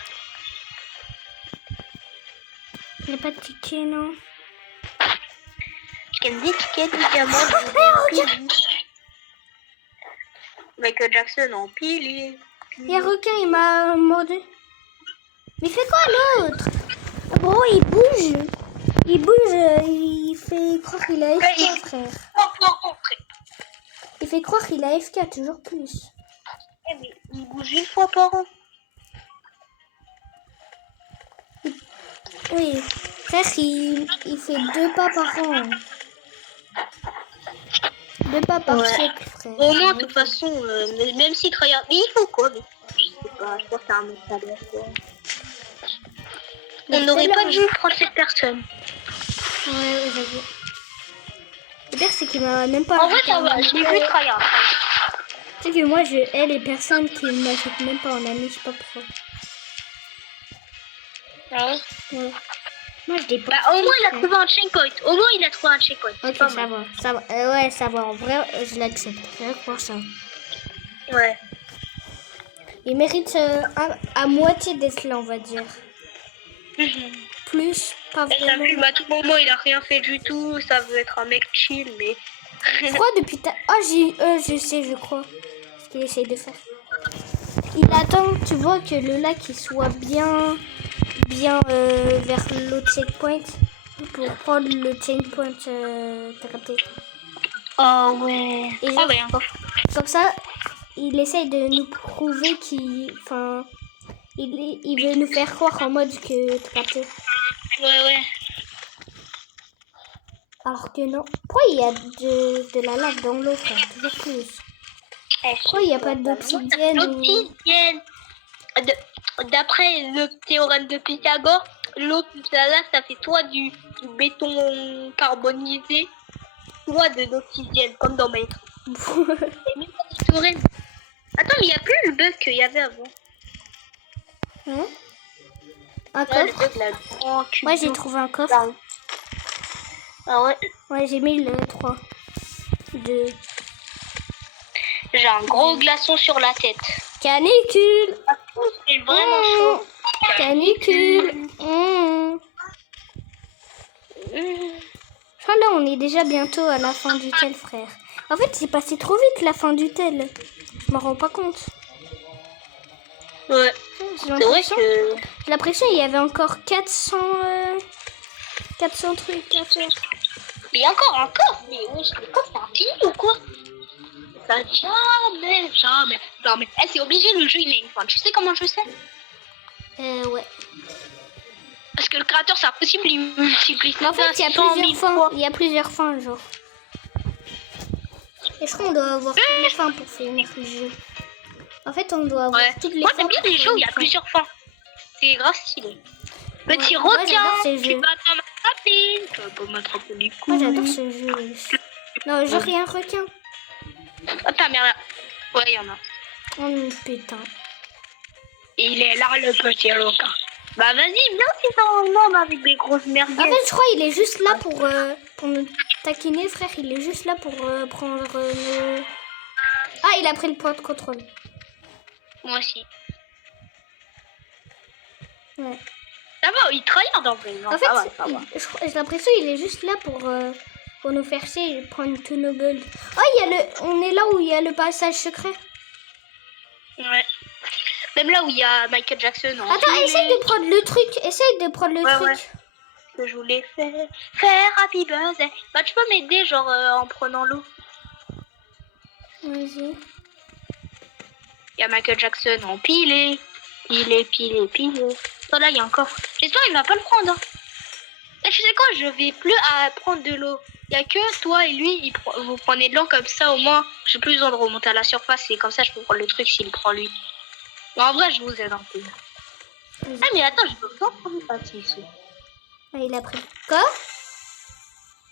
Il n'y a pas de ticket, non? J'ai des tickets de diamants. Regarde! Michael Jackson en pile. Il y a un requin, il m'a mordu. Mais fais quoi l'autre? Bro, il bouge. Il bouge, il fait croire qu'il a FK, frère. Il fait croire qu'il a FK, toujours plus. Mais il bouge une fois par an. Oui, frère, il fait 2 pas par an. 2 pas par siècle, frère. Au moins, de toute façon, même s'il travaille... Mais il faut quoi? Mais... Je sais pas, je pense que c'est un mec salaire, quoi. On n'aurait pas dû prendre cette personne. Ouais, j'avoue. Le pire, c'est qu'il m'a même pas... En vrai, ça va, je l'ai vu travailler. Tu sais que moi, je hais les personnes qui ne m'achètent même pas en ami, je sais pas pourquoi. Ouais. Moi, je dépense. Bah, au moins, il a trouvé un checkpoint. Ok, ça va. Ouais, ça va. En vrai, je l'accepte. Rien que pour ça. Ouais. Il mérite à moitié d'être là, on va dire. Plus, pas Et ça vraiment. fume à tout moment, il a rien fait du tout. Ça veut être un mec chill, mais... Je crois depuis ta... Oh, je sais, je crois. Ce qu'il essaye de faire. Il attend, tu vois, que le lac il soit bien vers l'autre checkpoint. Pour prendre le checkpoint, t'as capté. Oh ouais. Et genre, comme ça, il essaye de nous prouver qu'il... Enfin, il veut nous faire croire en mode que t'as capté. Ouais. Alors que non. Pourquoi il y a de la lave dans l'eau, frère? Toujours plus. Pourquoi il n'y a pas d'obsidienne L'obsidienne. D'après le théorème de Pythagore, l'eau, ça fait soit du béton carbonisé, soit de l'obsidienne, comme dans Maître. Et même pas du théorème. Attends, mais il n'y a plus le bug qu'il y avait avant. Hein? Un Ouais, coffre? le bug, là. Moi, j'ai trouvé un coffre. Ah ouais. Ouais, j'ai mis le 3. J'ai un gros glaçon sur la tête. Canicule! C'est vraiment chaud. Canicule! Je crois là, on est déjà bientôt à la fin du tel, frère. En fait, c'est passé trop vite la fin du tel. Je m'en rends pas compte. Ouais. J'ai l'impression qu'il y avait encore 400 trucs à faire. Mais il y a encore un coffre. Mais oui, c'est un fini ou quoi? Ça jamais. Eh, c'est obligé, le jeu il est une fin. Tu sais comment je sais? Ouais. Parce que le créateur, c'est impossible, il multiplie. Mais en fait, il y a plusieurs fins. Il y a plusieurs fins, genre. Et je crois qu'on doit avoir toutes les fins pour finir le jeu. En fait, on doit avoir toutes les fins. Moi, j'aime bien les jeux où il y a plusieurs fins. C'est grave stylé. Petit requin, tu vas dans ma tapine. Tu vas pas m'attraper les couilles. Moi, j'adore ce jeu. Non, genre, il y a un requin. Oh, ta mère. Ouais, il y en a. Oh putain. Il est là, le petit requin. Bah vas-y, viens si t'es un homme avec des grosses merguez. En fait, je crois qu'il est juste là pour nous taquiner, frère. Il est juste là pour prendre nos... Ah, il a pris le point de contrôle. Moi aussi. Ouais. Ça va, il tryhard en vrai. Non, En fait, ça va, ça va. j'ai l'impression qu'il est juste là pour nous faire chier et prendre tous nos gold. Oh, on est là où il y a le passage secret. Ouais. Même là où il y a Michael Jackson. Attends, essaye de prendre le truc. Essaye de prendre le truc. Ouais. Que je voulais faire Happy Birthday. Bah tu peux m'aider genre en prenant l'eau. Vas-y. Il y a Michael Jackson en pilé. Pilé. Oh là il y a encore. J'espère qu'il va pas le prendre. Hein. Et tu sais quoi, je vais plus à prendre de l'eau. Il y a que toi et lui, vous prenez de l'eau comme ça au moins. J'ai plus besoin de remonter à la surface et comme ça je peux prendre le truc s'il prend lui. Mais en vrai je vous aide un peu. Ah mais attends, je peux pas prendre le papier ici. Ah, il a pris. Quoi?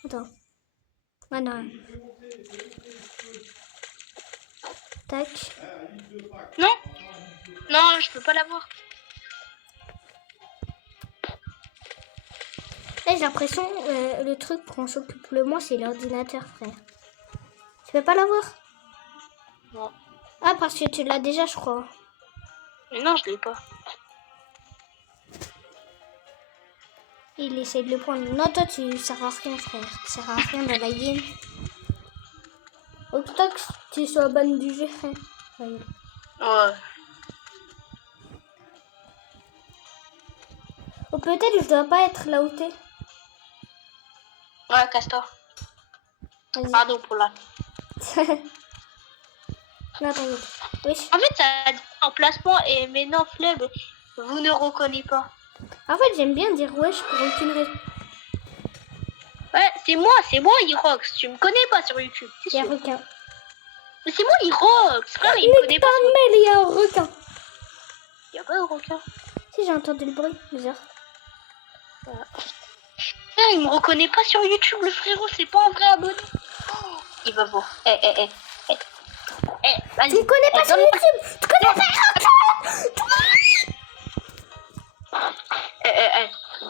Attends. Ah non. Tac. Non, je peux pas l'avoir. Là, j'ai l'impression le truc qu'on s'occupe le moins, c'est l'ordinateur, frère. Tu peux pas l'avoir? Non. Ah, parce que tu l'as déjà, je crois. Mais non, je l'ai pas. Il essaie de le prendre. Non, toi, tu sers à rien, frère. Tu sers à rien dans la game. Octox, tu sois ban du jeu, frère. Ouais. Ou peut-être je dois pas être là où t'es. Ouais, Castor. Vas-y. Pardon pour là. Non, t'inquiète. Oui. En fait, ça dit emplacement et maintenant, Fleb, vous ne reconnaissez pas. En fait, j'aime bien dire wesh pour aucune raison. Ouais, c'est moi, Irox. Tu me connais pas sur YouTube. Il y a un requin. Mais c'est moi, Irox. Frère, il me connaît pas. Mais il y a un requin. Il y a pas de requin. Si, j'ai entendu le bruit. Bizarre. Ah, il me reconnaît pas sur YouTube, le frérot. C'est pas un vrai abonné. Oh, il va voir. Vas-y. Tu me connais pas sur YouTube. Tu connais pas.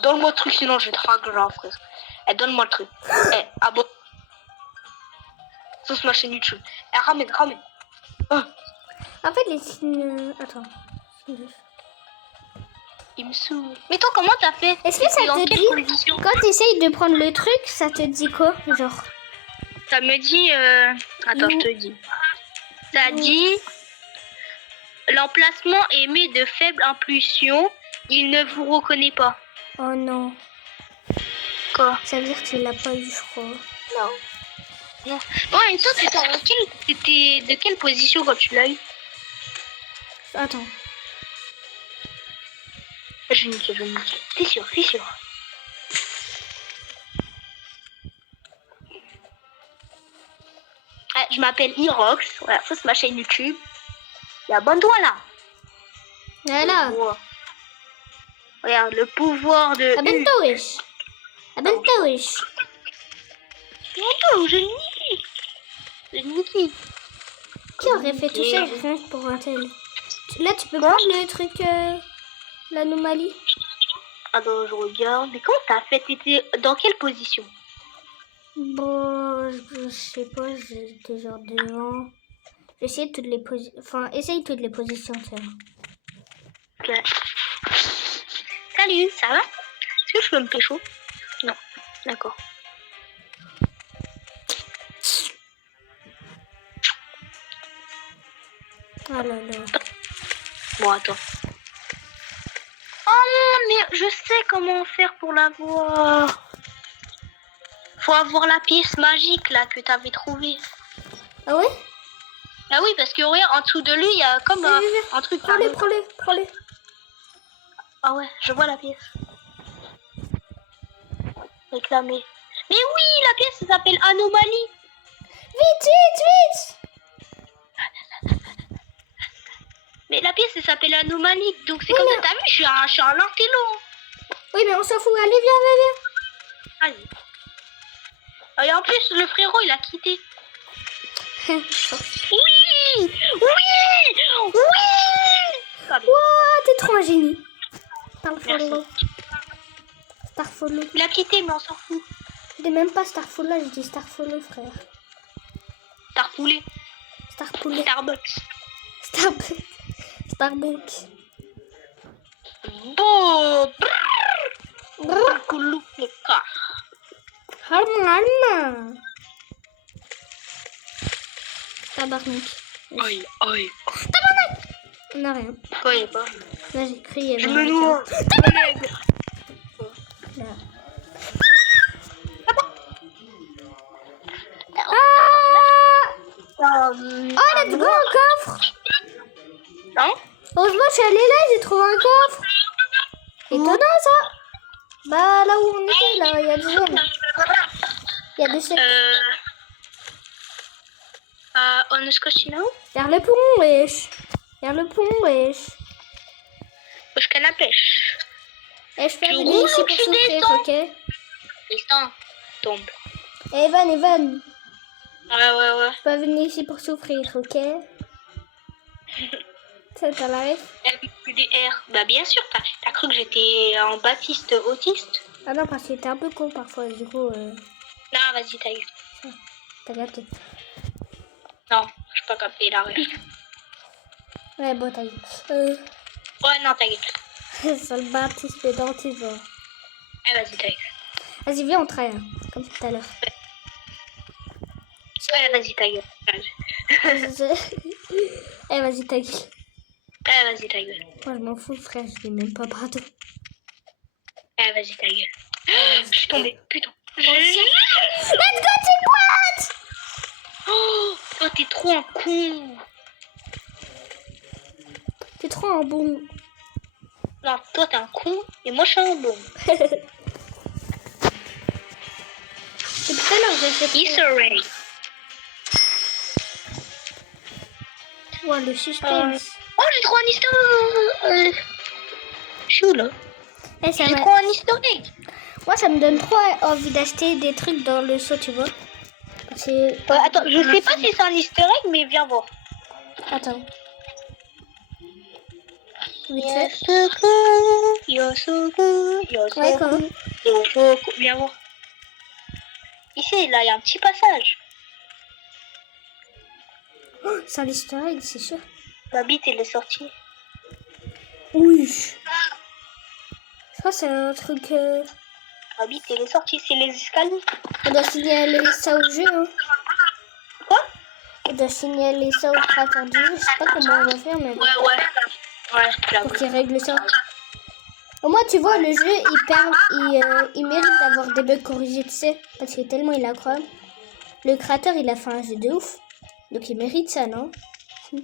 Donne-moi le truc, sinon je vais te rendre grave, frère. Donne-moi le truc. Abonne. Sur ma chaîne YouTube. Ramène. En fait, les signes... Attends. Il me saoule. Mais toi, comment t'as fait? Est-ce que ça dans te quelle dit, position? quand tu essayes de prendre le truc, ça te dit quoi? Genre. Ça me dit... Attends, je te dis. Ça dit... L'emplacement émet de faibles impulsions. Il ne vous reconnaît pas. Oh non. Quoi? Ça veut dire que tu l'as pas eu, je crois. Non. Bon, et toi, t'étais de quelle position quand tu l'as eu? Attends. Je vais niquer. C'est sûr. Je m'appelle Irox. Voilà, c'est ma chaîne YouTube. Et abonne-toi là. Voilà. Regarde, le pouvoir de... Abonne-toi, wesh. Abonne-toi, wesh. Non, j'ai niqué. Qui aurait fait tout ça rien que pour un tel? Là, tu peux prendre le truc, l'anomalie? Attends, je regarde. Mais comment t'as fait? T'étais dans quelle position? Bon, je sais pas, j'étais genre devant. J'essaie toutes les positions. Enfin, essaye toutes les positions, ça. Ok. Salut, ça va? Est-ce que je peux me pécho? Non, d'accord. Oh là là. Bon, attends. Oh non, mais je sais comment faire pour l'avoir. Faut avoir la pièce magique là que t'avais trouvée. Ah ouais? Ah oui, parce que regarde, en dessous de lui, il y a comme un truc. Prends-le. Ah ouais, je vois la pièce. Réclamer. Mais oui, la pièce s'appelle Anomalie. Vite! Mais la pièce s'appelle Anomalie, donc c'est comme ça. T'as vu, je suis un intello. Oui, mais on s'en fout. Allez, viens. Allez. Et en plus, le frérot, il a quitté. Oui! bon. Comme- Ouah, t'es trop un génie. Merci. Starfollow. Il a quitté, mais on s'en fout. Je dis même pas Starfollow, je dis Starfollow, frère. Starpoulé. Starpoulé. Starbucks. Starbucks. Bon. Brrr. Koulouka. Harma. Tabarnak. Aïe, aïe. On n'a rien. Quoi, il y a pas? Là, j'ai crié. Je me noie. Là. Ah! Oh, let's go, un coffre! Hein? Heureusement, je suis allée là, j'ai trouvé un coffre. Étonnant, ça. Bah, là où on était, là, il y a des zones. Il y a des sectes. On est scotchino? Vers le pont, wesh. Vers le pont, wesh. Wesh, canne à pêche. Et je peux Tu venir roules ici ou pour tu souffrir, descends? ok? Descends. Tombe. Eh, Evan, Ouais. je peux venir ici pour souffrir, ok? Ça, t'as la ref? MQDR. Bah, bien sûr, t'as cru que j'étais en Baptiste autiste? Ah non, parce que t'es un peu con parfois, du coup, Non, vas-y, ta gueule. t'as capté. Non, je peux pas capter la ref. Ouais, bon, t'as eu. Ouais, non, ta gueule. Sale Baptiste pédantiste, genre. Vas-y, ta gueule. Vas-y, viens, on travaille, hein, comme tout à l'heure. Vas-y, ta gueule. Eh, vas-y, ta gueule. Vas-y, ta gueule. Moi, je m'en fous, frère, je vais même pas pardon. Vas-y, ta gueule. Je suis tombée, putain. Let's go, team what? Oh, toi, t'es trop un con. T'es trop un bon. Non, toi, t'es un con et moi, je suis un bon. Et tout à l'heure, j'ai fait. Easter egg. Ouais, le suspense. Oh, j'ai trop un easter egg. Je suis où, là? Eh, ça J'ai m'a- trop un easter egg. Moi, ça me donne trop envie d'acheter des trucs dans le seau, tu vois. C'est... Attends, je sais pas si c'est un easter egg, mais viens voir. Attends. Vite fait. Ouais, comment? Viens voir. Ici, là, il y a un petit passage. Oh, c'est un easter egg, c'est sûr. Ma bite, elle est sortie. Oui. Je crois que c'est un truc... Ma bite, elle est sortie. C'est les escaliers. On doit signaler ça au jeu, hein. Quoi? On doit signaler ça au créateur du jeu. Je sais pas comment on va faire, mais bon. Ouais, j'avoue. Pour qu'il règle ça. Au moins, tu vois, le jeu, il mérite d'avoir des bugs corrigés, tu sais. Parce que tellement il est incroyable. Le créateur, il a fait un jeu de ouf. Donc, il mérite ça, non? Ouais.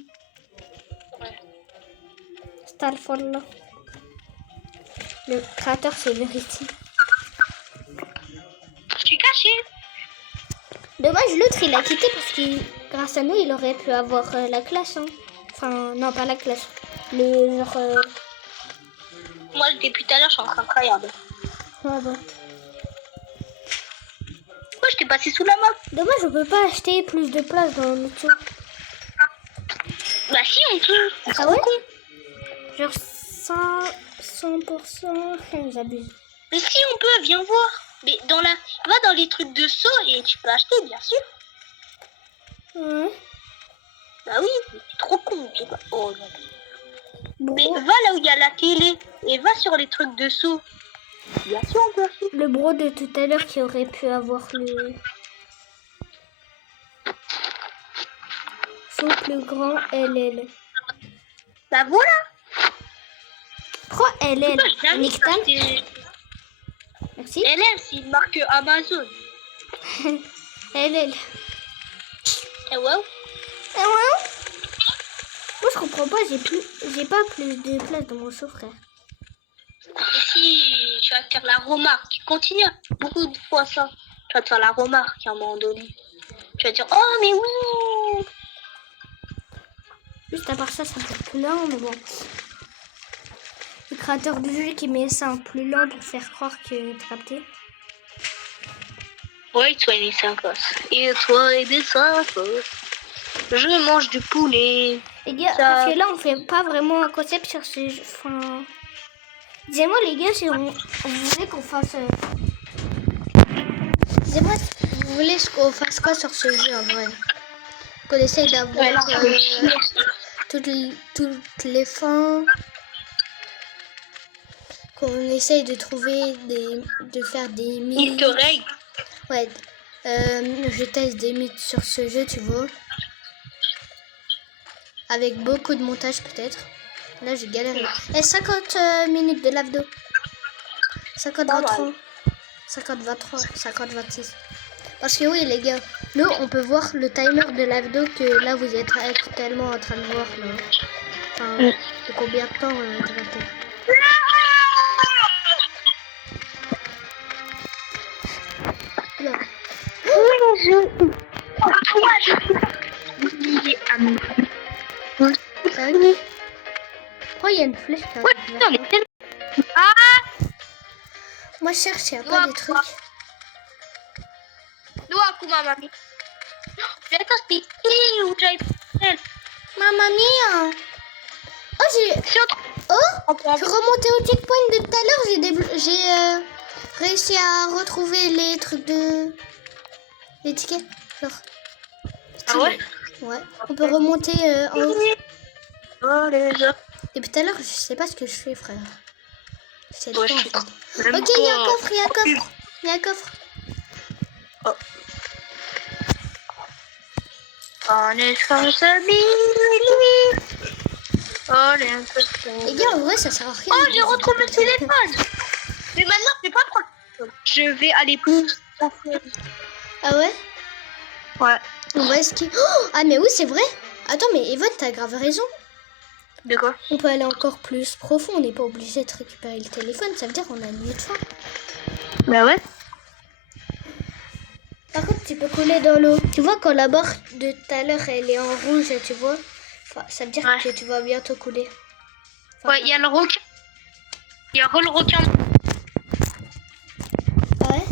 Starfall, là. Le créateur, c'est Verity. Je suis cachée. Dommage, l'autre, il a quitté parce que grâce à nous, il aurait pu avoir la classe, hein. Enfin, non, pas la classe. Le genre... Moi, depuis tout à l'heure, je suis en train de regarder. Ouais, bon. Pourquoi je t'ai passé sous la main? Dommage, on peut pas acheter plus de place dans le tout. Bah si, on peut. Ah ouais? Genre 100%, j'abuse. Mais si, on peut, viens voir. Mais va dans les trucs de saut et tu peux acheter, bien sûr. Ouais. Bah oui, mais c'est trop con. Je sais pas. Oh non. Mais Bro, va là où il y a la télé et va sur les trucs de saut. Bien sûr, on peut acheter. le bro de tout à l'heure qui aurait pu avoir le saut plus grand LL. Bah voilà. Pourquoi LL? Pourquoi je l'ai Nictan? acheté? Merci. LM, c'est une marque Amazon. LL. Eh ouais. Ah ouais? Moi je comprends pas, j'ai pas plus de place dans mon seau, frère. Et si tu vas te faire la remarque, continue beaucoup de fois ça. Tu vas te faire la remarque à un moment donné. Tu vas dire, oh mais oui. Juste à part ça, ça me fait plus lent, mais bon. Le créateur du jeu qui met ça en plus lent pour faire croire que t'as capté. Oui, toi et des 5 os. Et toi et des 5 os. Je mange du poulet. Les gars, Ça- parce que là, on fait pas vraiment un concept sur ce jeu. Enfin... Dis-moi, les gars, si vous voulez qu'on fasse... Dis-moi, vous voulez qu'on fasse quoi sur ce jeu, en vrai? Qu'on essaye d'avoir toutes les fins. Qu'on essaye de trouver de faire des mythes. Easter egg. Ouais. Je teste des mythes sur ce jeu, tu vois. Avec beaucoup de montage, peut-être. Là, j'ai galéré. Et 50 minutes de lave d'eau. 50, 23. 50, 23. 50, 26. Parce que oui, les gars, nous, on peut voir le timer de lave d'eau que là, vous êtes actuellement en train de voir. Là. Enfin, de combien de temps tu vas faire. Là. Ça va? Oh, il y a une flèche qui arrive là. Moi, je cherche, il n'y a pas des trucs. Mamma mia! Oh, je suis remontée au checkpoint de tout à l'heure. J'ai réussi à retrouver les trucs de... Les tickets, genre. Ah ouais? Ouais. On peut remonter en haut. Oh, les autres. Depuis tout à l'heure, je sais pas ce que je fais, frère. C'est Ouais, trop, en je fait. sais même Ok, il y a un pas. coffre, il y a un coffre. Il y a un coffre. On est comme ça, Les gars, en vrai, ça sert à rien. Oh, j'ai retrouvé le téléphone. Mais maintenant, je vais pas prendre le téléphone. Je vais aller plus. Ah ouais? Ouais. On va skier. Oh, ah, mais oui, c'est vrai. Attends, mais Yvonne, t'as grave raison. De quoi? On peut aller encore plus profond. On n'est pas obligé de récupérer le téléphone. Ça veut dire qu'on a une autre fin. Bah ouais. Par contre, tu peux couler dans l'eau. Tu vois, quand la barre de tout à l'heure, elle est en rouge, tu vois, enfin, ça veut dire que tu vas bientôt couler. Enfin, Ouais, il y a le requin. Il y a le requin. Ah ouais?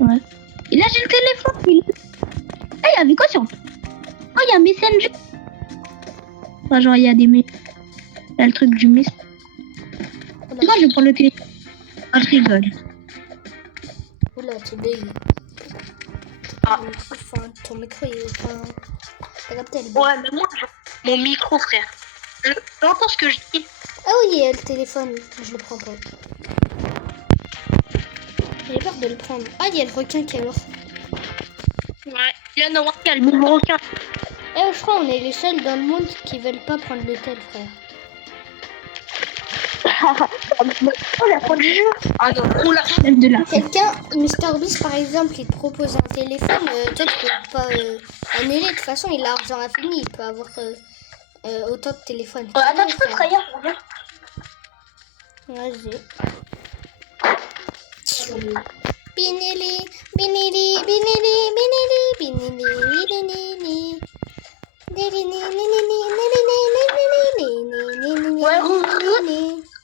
Ouais. Et là, j'ai le téléphone. Ah, il y avait quoi sur... Oh, il y a un Messenger. Enfin, genre, il y a des... Il y a le truc du Messenger. Moi, je prends le téléphone. Ah, je rigole. Oula, tu bug. Ah. Enfin, ton micro, il est... Enfin, t'as capté, elle bug. Ouais, mais moi, mon micro, frère. J'entends ce que je dis. Ah oui, il y a le téléphone. Je le prends pas. J'ai peur de le prendre. Ah, il y a le requin qui est mort. Ouais. Il y en a un qui a le même requin. Eh, je crois qu'on est les seuls dans le monde qui veulent pas prendre l'hôtel, frère. Oh, la fin du jeu. Ah non, on la flemme de la fin. Quelqu'un, Mr Beast par exemple, il te propose un téléphone, toi tu peux pas annuler. De toute façon, il a l'argent infini, il peut avoir autant de téléphones. Attends, tu peux trahir pour bien. Vas-y. Binili, binili, binili, binili, binili, binili.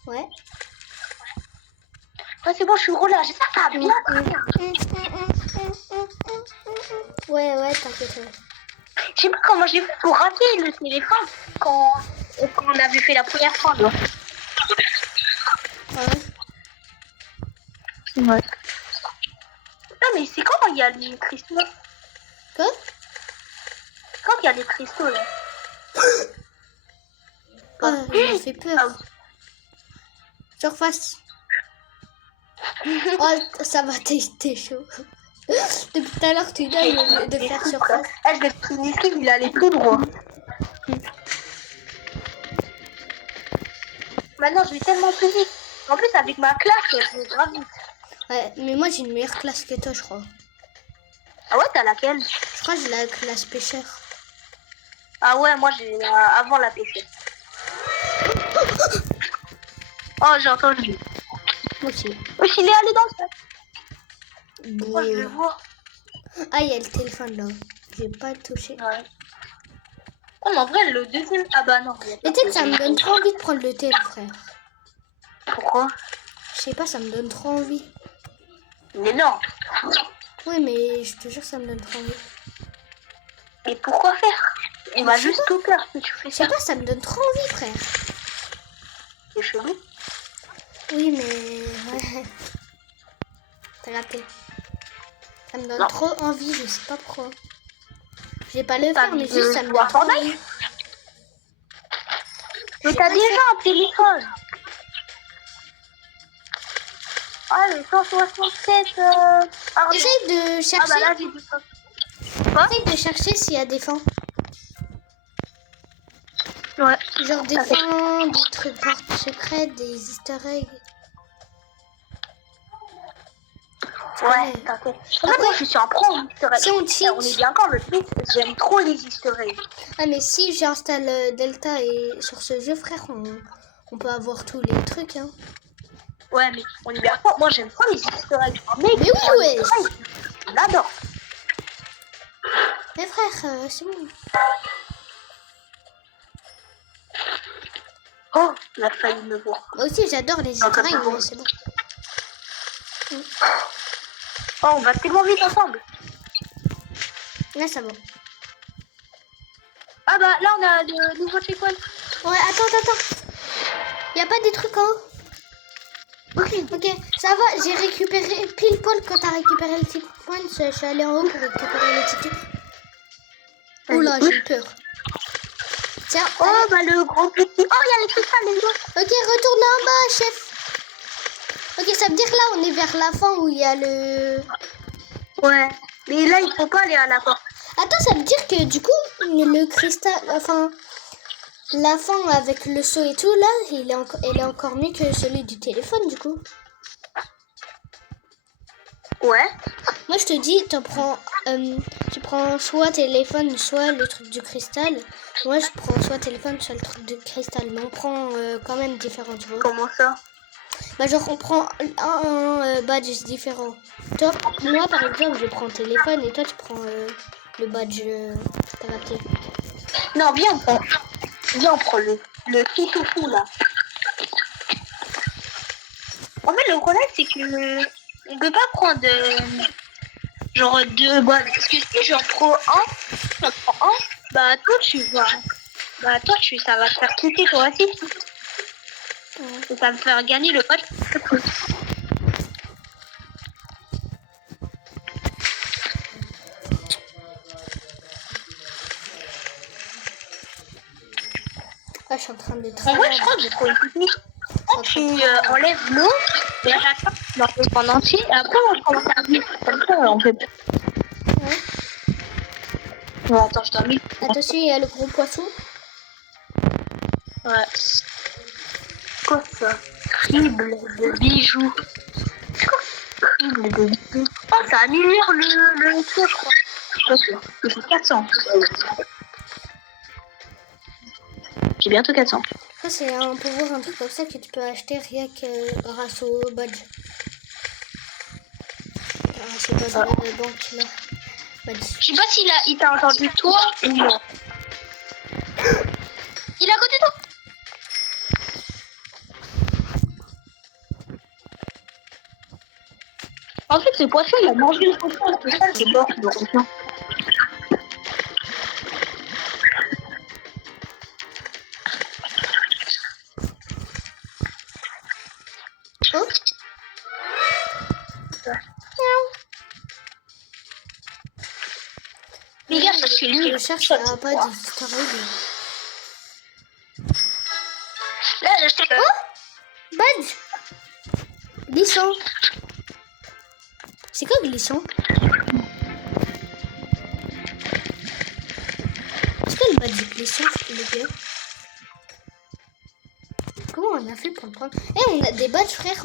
Ouais. Ouais, c'est bon, je suis rouleur. J'espère que ça va bien. Ouais, t'inquiète. Ouais. Je sais pas comment j'ai fait pour rater le téléphone quand on avait fait la première fois. Là. Ouais. Non, mais c'est quand il y a les cristaux? Quoi? Quand il y a les cristaux, là. Ah, il m'a fait peur. Surface. Oh, ça va, t'es chaud. Depuis tout à l'heure, tu donnes de faire surface. Ah, je vais prendre ici, il allait tout droit. Maintenant, je vais tellement plus vite. En plus, avec ma classe, je vais grave vite. Ouais, mais moi, j'ai une meilleure classe que toi, je crois. Ah ouais, t'as laquelle? Je crois que j'ai la classe pêcheur. Ah ouais, moi, j'ai avant la pêche. Oh, j'ai entendu. Moi aussi. Oui, il est allé dans le sac. Moi, je le vois. Ah, il y a le téléphone là. Je vais pas le toucher. Ouais. Oh, mais en vrai, le deuxième... Ah bah non. Mais tu sais que ça me donne trop envie de prendre le thé, frère. Pourquoi? Je sais pas, ça me donne trop envie. Mais non. Oui, mais je te jure, ça me donne trop envie. Mais pourquoi faire? On va juste tout perdre si tu fais Je sais ça. pas, ça me donne trop envie, frère. C'est chelou. Oui, mais... Ouais. T'as raté. Ça me donne Non. trop envie, je sais pas pourquoi. Je vais pas le T'as faire, mais envie juste de ça me jouer donne à trop Fortnite? envie. Mais Je t'as vais pas le déjà faire. un téléphone. Ah, le 167. Argent. Essaye de Ah bah chercher. là, j'ai du ça. Quoi? Essaye de chercher s'il y a des fins. Ouais. Genre des fins, des trucs portes secrètes, des easter eggs. Ouais, t'inquiète. Moi, je suis un pro en easter egg. Si on cheat- On est bien d'accord, le truc, j'aime trop les easter eggs. Ah mais si j'installe Delta et sur ce jeu, frère, on peut avoir tous les trucs, hein. Ouais, mais on est bien d'accord. Moi, j'aime trop les easter eggs. Mais oui, ouais. Je l'adore. Mais frère, c'est bon. Oh, il a failli me voir. Moi aussi, j'adore les easter eggs, mais c'est bon. Oh, on va tellement vite ensemble. Là, ça va. Ah bah, là, on a le nouveau checkpoint. Ouais, attends. Y a pas des trucs en haut? Ok, ça va, j'ai récupéré pile poil quand t'as récupéré le checkpoint. Je suis allée en haut pour récupérer les tickets. Oula, j'ai eu peur. Tiens, Oh, allez. bah, le gros petit. Oh, il y a les cristal, les autres. Ok, retourne en bas, chef. Ok, ça veut dire là, on est vers la fin où il y a le... Ouais, mais là, il faut pas aller à la porte. Attends, ça veut dire que du coup, le cristal... Enfin, la fin avec le saut et tout, là, elle est encore mieux que celui du téléphone, du coup. Ouais. Moi, je te dis, tu prends soit téléphone, soit le truc du cristal. Moi, je prends soit téléphone, soit le truc du cristal. Mais on prend quand même différents, tu vois. Comment ça? Bah, genre, on prend un badge différent. Toi, moi, par exemple, je prends téléphone et toi, tu prends le badge t'as capté. Non, viens, on prend le petit toufou, là. En fait, le problème, c'est que on peut pas prendre genre deux boîtes. Parce que si j'en prends un, bah toi, ça va te faire cliquer toi aussi. Ouais. Et ça va me faire gagner le badge. Ah, je suis en train de En travailler. vrai, je crois que j'ai trouvé une technique. Quand tu enlèves l'eau, et à chaque fois, tu l'enlèves en entier, et après, on commence à vivre. Comme ça, on fait. Ouais. Bon, attends, je t'en mets. Attention, il y a le gros poisson. Ouais. Quoi ça? Crible de bijoux. Crible de bijoux. Oh, ça améliore le tour, je crois. Je suis pas sûre. J'ai 400. J'ai bientôt 400. Ça, c'est un pouvoir, un truc comme ça que tu peux acheter rien que grâce au badge. Ah, c'est pas de la banque, là. Badge. Je sais pas il t'a entendu toi ou non. Il est à côté de toi. En fait, ce poisson, il a mangé le poisson. C'est ça qui est mort, le poisson. Oh, Les gars, c'est lui. je cherche, il n'y a pas d'histoire. Là, je sais pas. Badge glissant. C'est quoi glissant? Est-ce que le badge glissant, s'il vous plaît? Comment on a fait pour le prendre? Eh, on a des badges, frère,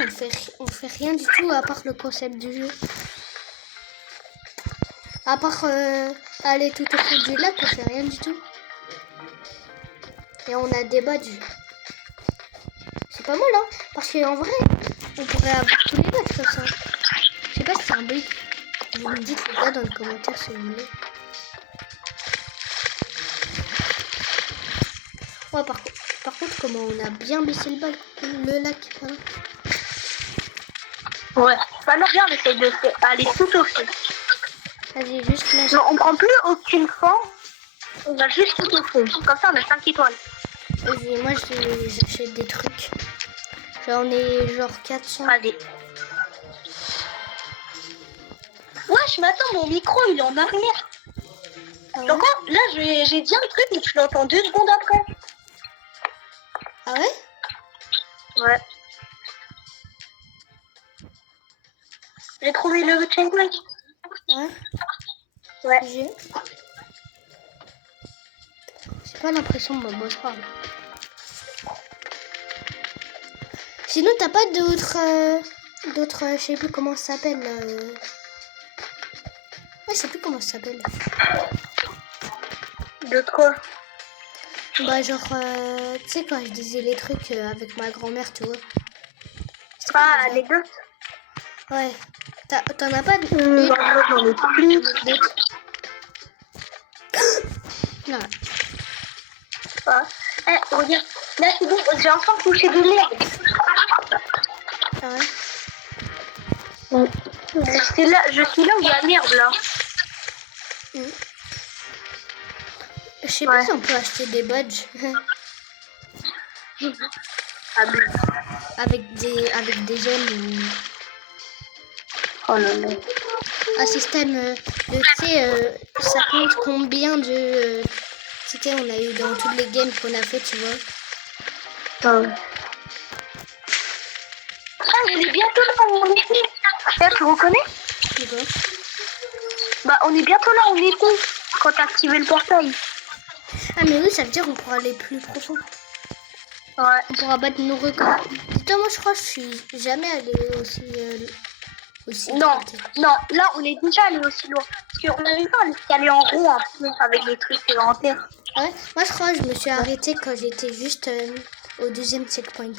on fait rien du tout à part le concept du jeu. À part aller tout au fond du lac, on fait rien du tout. Et on a des badges. C'est pas mal, hein? Parce qu'en vrai, on pourrait avoir tous les badges comme ça. Je sais pas si c'est un bug. Vous me dites, les gars, dans les commentaires si vous voulez. Ouais, par contre, comment on a bien baissé le lac, voilà. Ouais. Bah non, viens, on essaye de aller tout au fond. Vas-y, juste là. Non, on prend plus aucune forme. On va juste tout au fond. Comme ça, on a 5 étoiles. Vas-y, moi j'achète des trucs. J'en ai genre 400. Allez. Wesh, mais attends, mon micro, il est en arrière. Ah ouais? Donc, là, j'ai dit un truc, mais tu l'entends 2 secondes après. Ah ouais? Ouais. J'ai trouvé le checkpoint. Ouais. Ouais. J'ai pas l'impression que ma boss parle. Sinon, t'as pas d'autres, je sais plus comment ça s'appelle. Ouais, je sais plus comment ça s'appelle. De quoi? Bah genre, tu sais quand je disais les trucs avec ma grand-mère, tu vois. C'est Pas quoi déjà? anecdote. Ouais. T'en as pas J'en ai plus. anecdote? Non. Ah. Eh, regarde. Là, c'est bon, j'ai enfin touché de l'herbe. Ah ouais? Je suis là où il y a l'herbe, là. Je sais pas si on peut acheter des badges Ah bon. avec des gemmes ou Oh là là. un système de, tu sais, ça compte combien de tickets on a eu dans toutes les games qu'on a fait, tu vois. Ah, on est bientôt là où on était. Eh, tu reconnais? Tu vois. Bah, on est bientôt là où on était quand t'as activé le portail. Ah mais oui, ça veut dire qu'on pourra aller plus profond. Ouais. On pourra battre nos records. Putain, moi je crois que je suis jamais allé aussi Non, côté. non, là on est déjà allé aussi loin. Parce qu'on avait pas aller en rond un peu avec les trucs en terre. Ah ouais, moi je crois que je me suis arrêtée quand j'étais juste au deuxième checkpoint.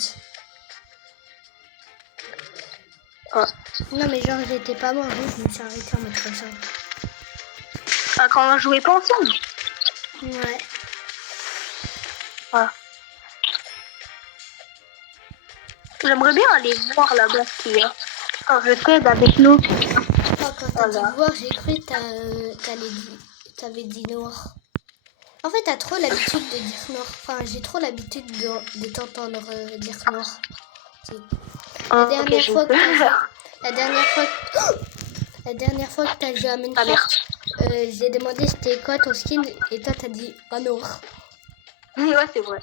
Ouais. Non mais genre j'étais pas mort, juste je me suis arrêtée en mode comme ça. Ah, quand on jouait pas ensemble. Ouais. Ouais. J'aimerais bien aller voir là-bas ce qu'il y a. Quand je t'aide avec nous. Oh, quand t'as Voilà. dit voir, j'ai cru que t'avais dit noir. En fait, t'as trop l'habitude de dire noir. Enfin, j'ai trop l'habitude de t'entendre dire noir. La Ok, dernière j'ai fois que peur. la dernière fois que t'as joué à Minecraft, j'ai demandé c'était quoi ton skin et toi t'as dit un noir. Ouais, c'est vrai.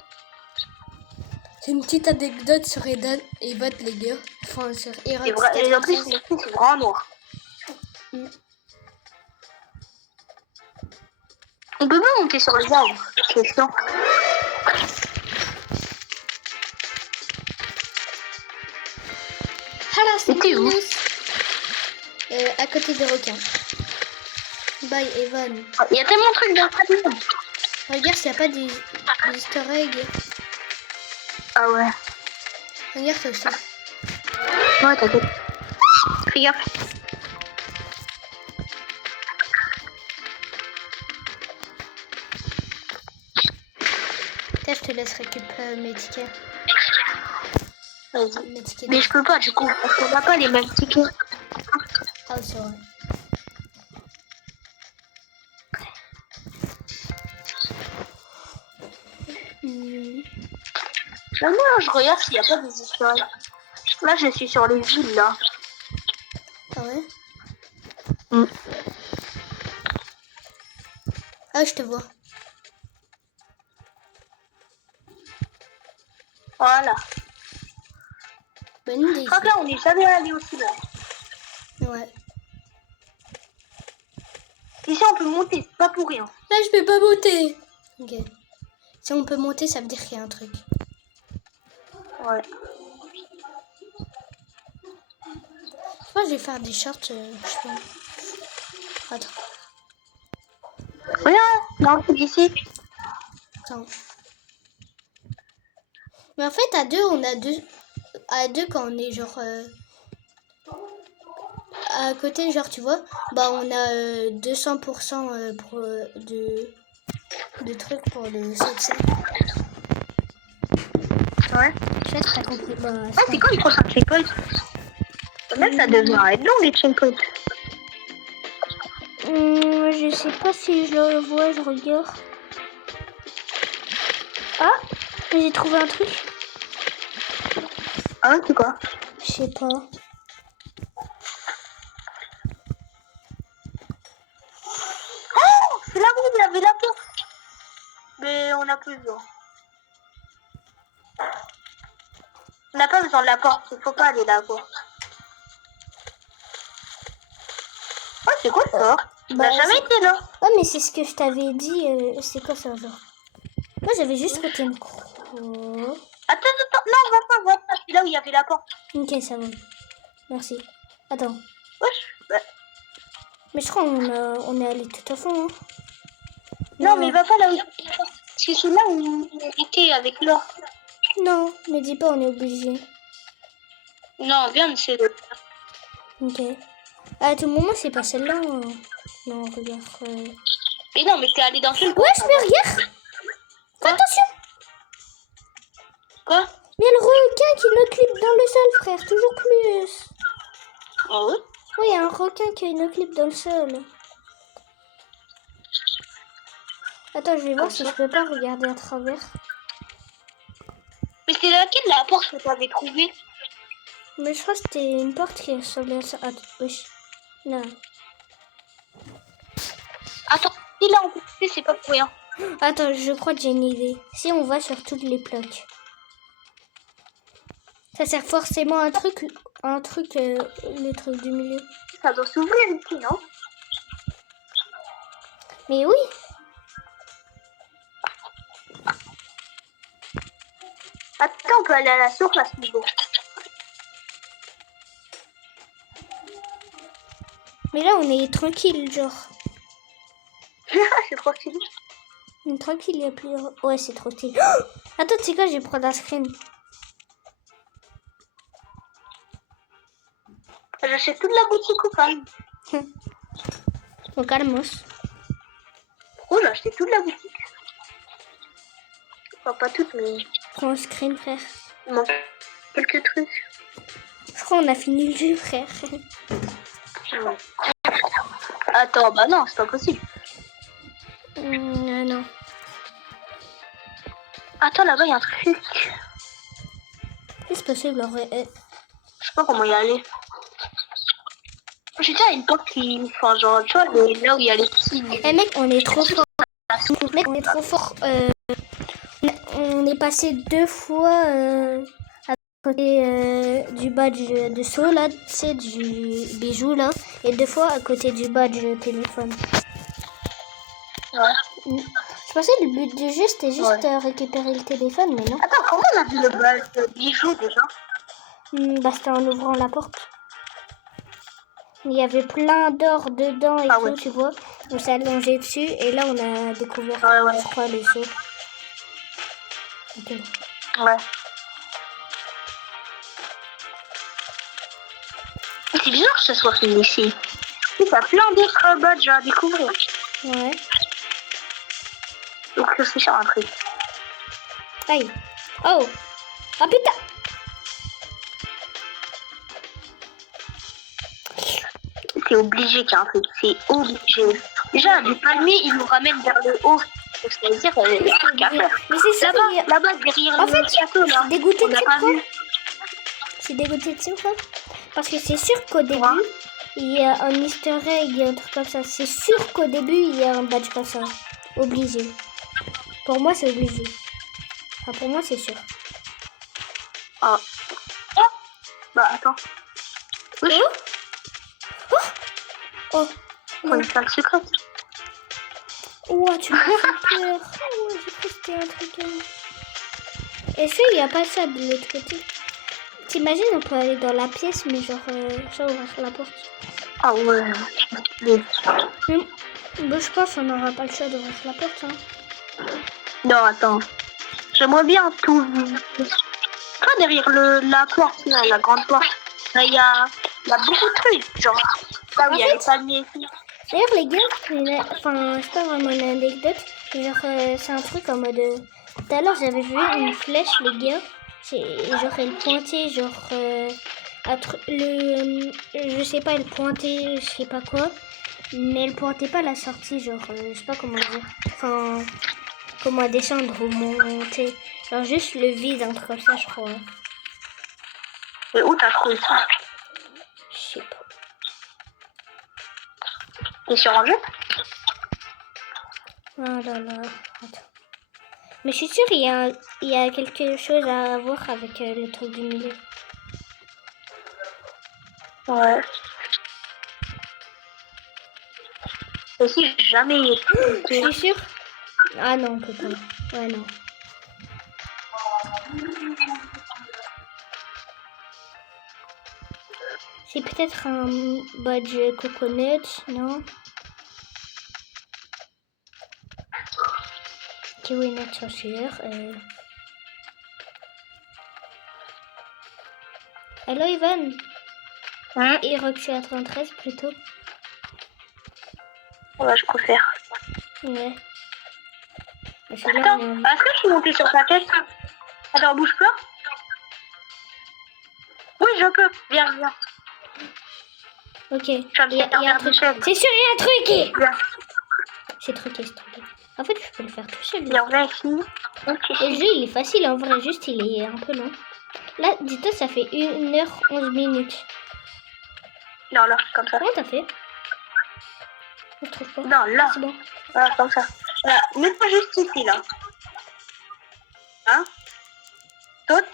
C'est une petite anecdote sur Edan et Bot les gars. Enfin sur C'est vrai. Et en plus, c'est vraiment noir. Mm. On peut pas monter sur les arbres. C'est chiant. Ah c'est C'était où? À côté des requins. Bye Evan. Il y a tellement de trucs dans le monde. Regarde s'il n'y a pas des easter eggs. Ah ouais. Regarde ça aussi. Ouais, t'inquiète. Fais gaffe. Tiens, je te laisse récupérer mes tickets. Vas-y. Mes tickets. Mais je peux pas du coup, parce qu'on n'a pas les mêmes tickets. Ah c'est vrai. Maintenant, je regarde s'il n'y a pas des histoires. Là, je suis sur les villes, là. Ah ouais? Mm. Ah, je te vois. Voilà. Bonne idée. Je crois que là, on n'est jamais allé aussi là. Ouais. Ici, on peut monter, c'est pas pour rien. Là, je peux pas monter. Ok. Si on peut monter, ça veut dire qu'il y a un truc. Ouais. Je crois que je vais faire des shorts. Je pense. Attends. Regarde, non, c'est d'ici. Attends. Mais en fait, à deux, on a deux. À deux, quand on est genre. À côté, genre, tu vois, bah, on a 200% pour, de trucs pour le succès. Ouais. Je sais pas si t'as compris. Bah, Ah, c'est quoi le prochain checkpoint? Même ça devient être long, les checkpoints. je sais pas si je le vois, je regarde. Ah, j'ai trouvé un truc. Ah, c'est quoi? Je sais pas. Oh, c'est là où il y avait la porte. Mais on n'a plus besoin. On n'a pas besoin de la porte, il faut pas aller là-bas. Oh, c'est quoi ça? On n'a jamais été là. Ouais, mais c'est ce que je t'avais dit. C'est quoi ça, genre? Moi, j'avais juste côté une croix. Attends, non, va pas. C'est là où il y avait la porte. Ok, ça va. Merci. Attends. Ouais. Mais je crois qu'on est allé tout à fond. Hein. Non, mais va pas là où il y avait la porte. Parce que c'est là où on était avec l'or. Non, mais dis pas, on est obligé. Non, viens, c'est l'autre. Ok. À tout moment, c'est pas celle-là. Hein. Non, regarde. Mais non, mais t'es allé dans quel coin? Ouais, mais regarde. Attention. Quoi? Il y a le requin qui nous clip dans le sol, frère. Toujours plus. Oh oui? Oui, il y a un requin qui nous clip dans le sol. Attends, je vais voir si je peux pas regarder à travers. Mais c'est laquelle la porte que t'avais trouvée? Mais je crois que c'était une porte qui ressemblait à ça. Attends, oui. Non. Attends, si là on peut passer, c'est pas pour rien. Attends, je crois que j'ai une idée. Si on va sur toutes les plaques. Ça sert forcément à un truc, le truc du milieu. Ça doit s'ouvrir ici, non? Mais oui. Attends, on peut aller à la surface, niveau. Mais là, on est tranquille, genre. C'est trop stylé. Tranquille, il y a plus... Ouais, c'est trop stylé. Oh, attends, tu sais quoi, je vais prendre un screen. J'achète toute la boutique ou pas? Bon, calmos. Oh, j'ai acheté toute la boutique. Enfin, pas toute, mais Prends un screen, frère. il manque quelques trucs. Je crois qu'on a fini le jeu, frère. Ouais. Attends, bah non, c'est pas possible. Non. Attends, là-bas, il y a un truc. C'est possible, en vrai. Je sais pas comment y aller. J'ai déjà une porte qui... Enfin, genre, tu vois, là où il y a les petits... Eh mec, on est trop fort. Mec, on est trop fort. On est passé 2 fois à côté du badge de saut, là, tu sais, du bijou, là. Et 2 fois à côté du badge téléphone. Ouais. Je pensais que le but du jeu, c'était juste récupérer le téléphone, mais non. Attends, comment on a vu le badge bijou, déjà? Bah, c'était en ouvrant la porte. Il y avait plein d'or dedans et tout, tu vois. On s'est allongé dessus et là, on a découvert, je crois, les sauts. Okay. Ouais. C'est bizarre que ce soit fini ici. Il y a plein d'autres badges à découvrir. Ouais. Donc, je suis sur un truc. Aïe. Oh. Ah putain. C'est obligé qu'il y a un truc. C'est obligé. Déjà, du palmier, il nous ramène vers le haut. Donc, ça veut dire qu'il y a un truc à faire. Mais c'est ça. Là-bas, derrière en le fait, château, là. Je suis dégoûtée on n'a pas vu. Je suis dégoûtée de ça, quoi. Parce que c'est sûr qu'au début, il y a un easter egg et un truc comme ça. C'est sûr qu'au début, il y a un badge comme ça. Obligé. Pour moi, c'est obligé. Enfin, pour moi, c'est sûr. Oh. Oh. Bah, attends. Oui. Oh. On est salle secrète. Ouah, tu m'as fait peur. Oh, j'ai cru que c'était un truc. Est-ce qu'il n'y a pas ça de l'autre côté? T'imagines, on peut aller dans la pièce, mais genre, ça ouvrir la porte. Ah ouais. Bon, je pense qu'on n'aura pas le choix d'ouvrir la porte. Hein. Non, attends. J'aimerais bien tout. Toi, derrière la porte, là, la grande porte, il y a beaucoup de trucs. Genre, là où il y a les palmiers ici. D'ailleurs, les gars, enfin, c'est pas vraiment une anecdote, mais genre, c'est un truc en mode. Tout à l'heure, j'avais vu une flèche, les gars. Genre, elle pointait, genre. Je sais pas, elle pointait, je sais pas quoi. Mais elle pointait pas la sortie, genre, je sais pas comment dire. Enfin, comment descendre ou monter. Genre juste le vide, un truc comme ça, je crois. Et où t'as trouvé ça? Je sais pas. T'es sur un jeu? Oh là là. Attends. Mais je suis sûre il y a quelque chose à voir avec le truc du milieu. Ouais. Et si jamais il Je suis sûre. Ah non, on peut pas. Ouais, non. C'est peut-être un badge coconut, non? Kiwi nature sûr. Allô, Ivan? Et Roxy à 33 plutôt. Ouais, je préfère. Ouais. Attends, est-ce que je suis montée sur ta tête? Attends, bouge pas. Oui, je peux. Viens, viens. Ok. Il y a un truc. C'est sûr, il y a un truc. C'est truqué, c'est truqué. En fait, je peux le faire tout seul. Viens, viens ici. Le jeu, il est facile en vrai, juste il est un peu long. Là, dis-toi, ça fait 1h11 minutes. Non, là, comme ça. Comment t'as fait? Je trouve pas. Non, là. C'est bon. Voilà, comme ça. Là, mets-toi juste ici, là. Hein? Saute.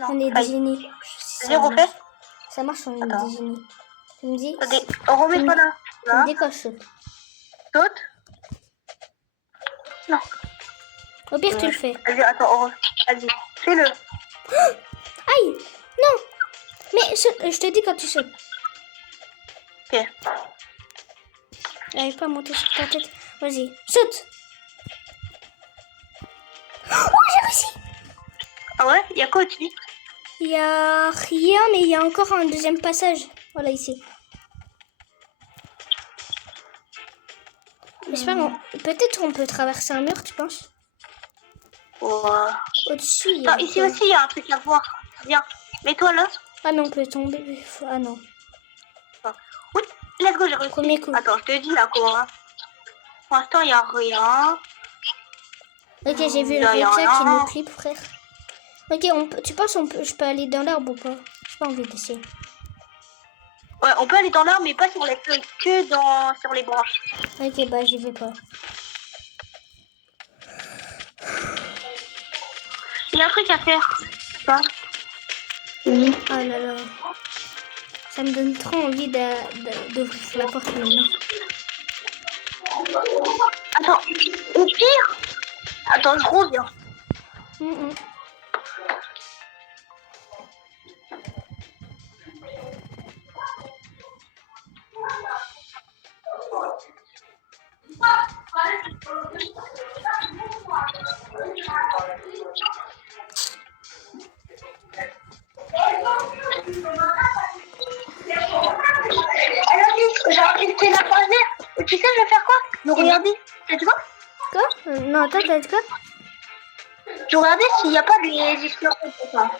On est des génies. Vas-y, refais. Ça marche, on est des génies. Tu me dis? Remets-toi là. Tu me dis quand je saute. Saute. Non. Au pire, tu le fais. Vas-y, attends, vas-y, fais-le. Aïe! Non! Mais je te dis quand tu sautes. Ok. J'arrive pas à monter sur ta tête. Vas-y, saute! Oh, j'ai réussi! Ah ouais? Il y a quoi au-dessus? Il y a rien, mais il y a encore un deuxième passage. Voilà, ici. J'espère, peut-être on peut traverser un mur, tu penses? Ouais. Au-dessus, il y a... Attends, ici aussi, il y a un truc à voir. Viens, mets-toi là. Ah non, on peut tomber. Ah non. Oui, let's go, j'ai réussi. Premier coup. Attends, je te dis là quoi. Pour l'instant, il n'y a rien. Ok, j'ai vu le requin qui nous clip, frère. Ok, tu penses je peux aller dans l'arbre ou pas? J'ai pas envie d'essayer. Ouais, on peut aller dans l'arbre, mais pas sur les feuilles, que sur les branches. Ok, bah j'y vais pas. Il y a un truc à faire. Pas. Oui. Oh là là. Ça me donne trop envie d'ouvrir la porte maintenant. Attends, au pire. Attends, je reviens. J'ai enregistré la phrase verte. Et tu sais, je vais faire quoi? Nous regarder. Tu vois? Quoi? Non, attends, t'as dit quoi? Je regardais s'il n'y a pas des explosions comme ça.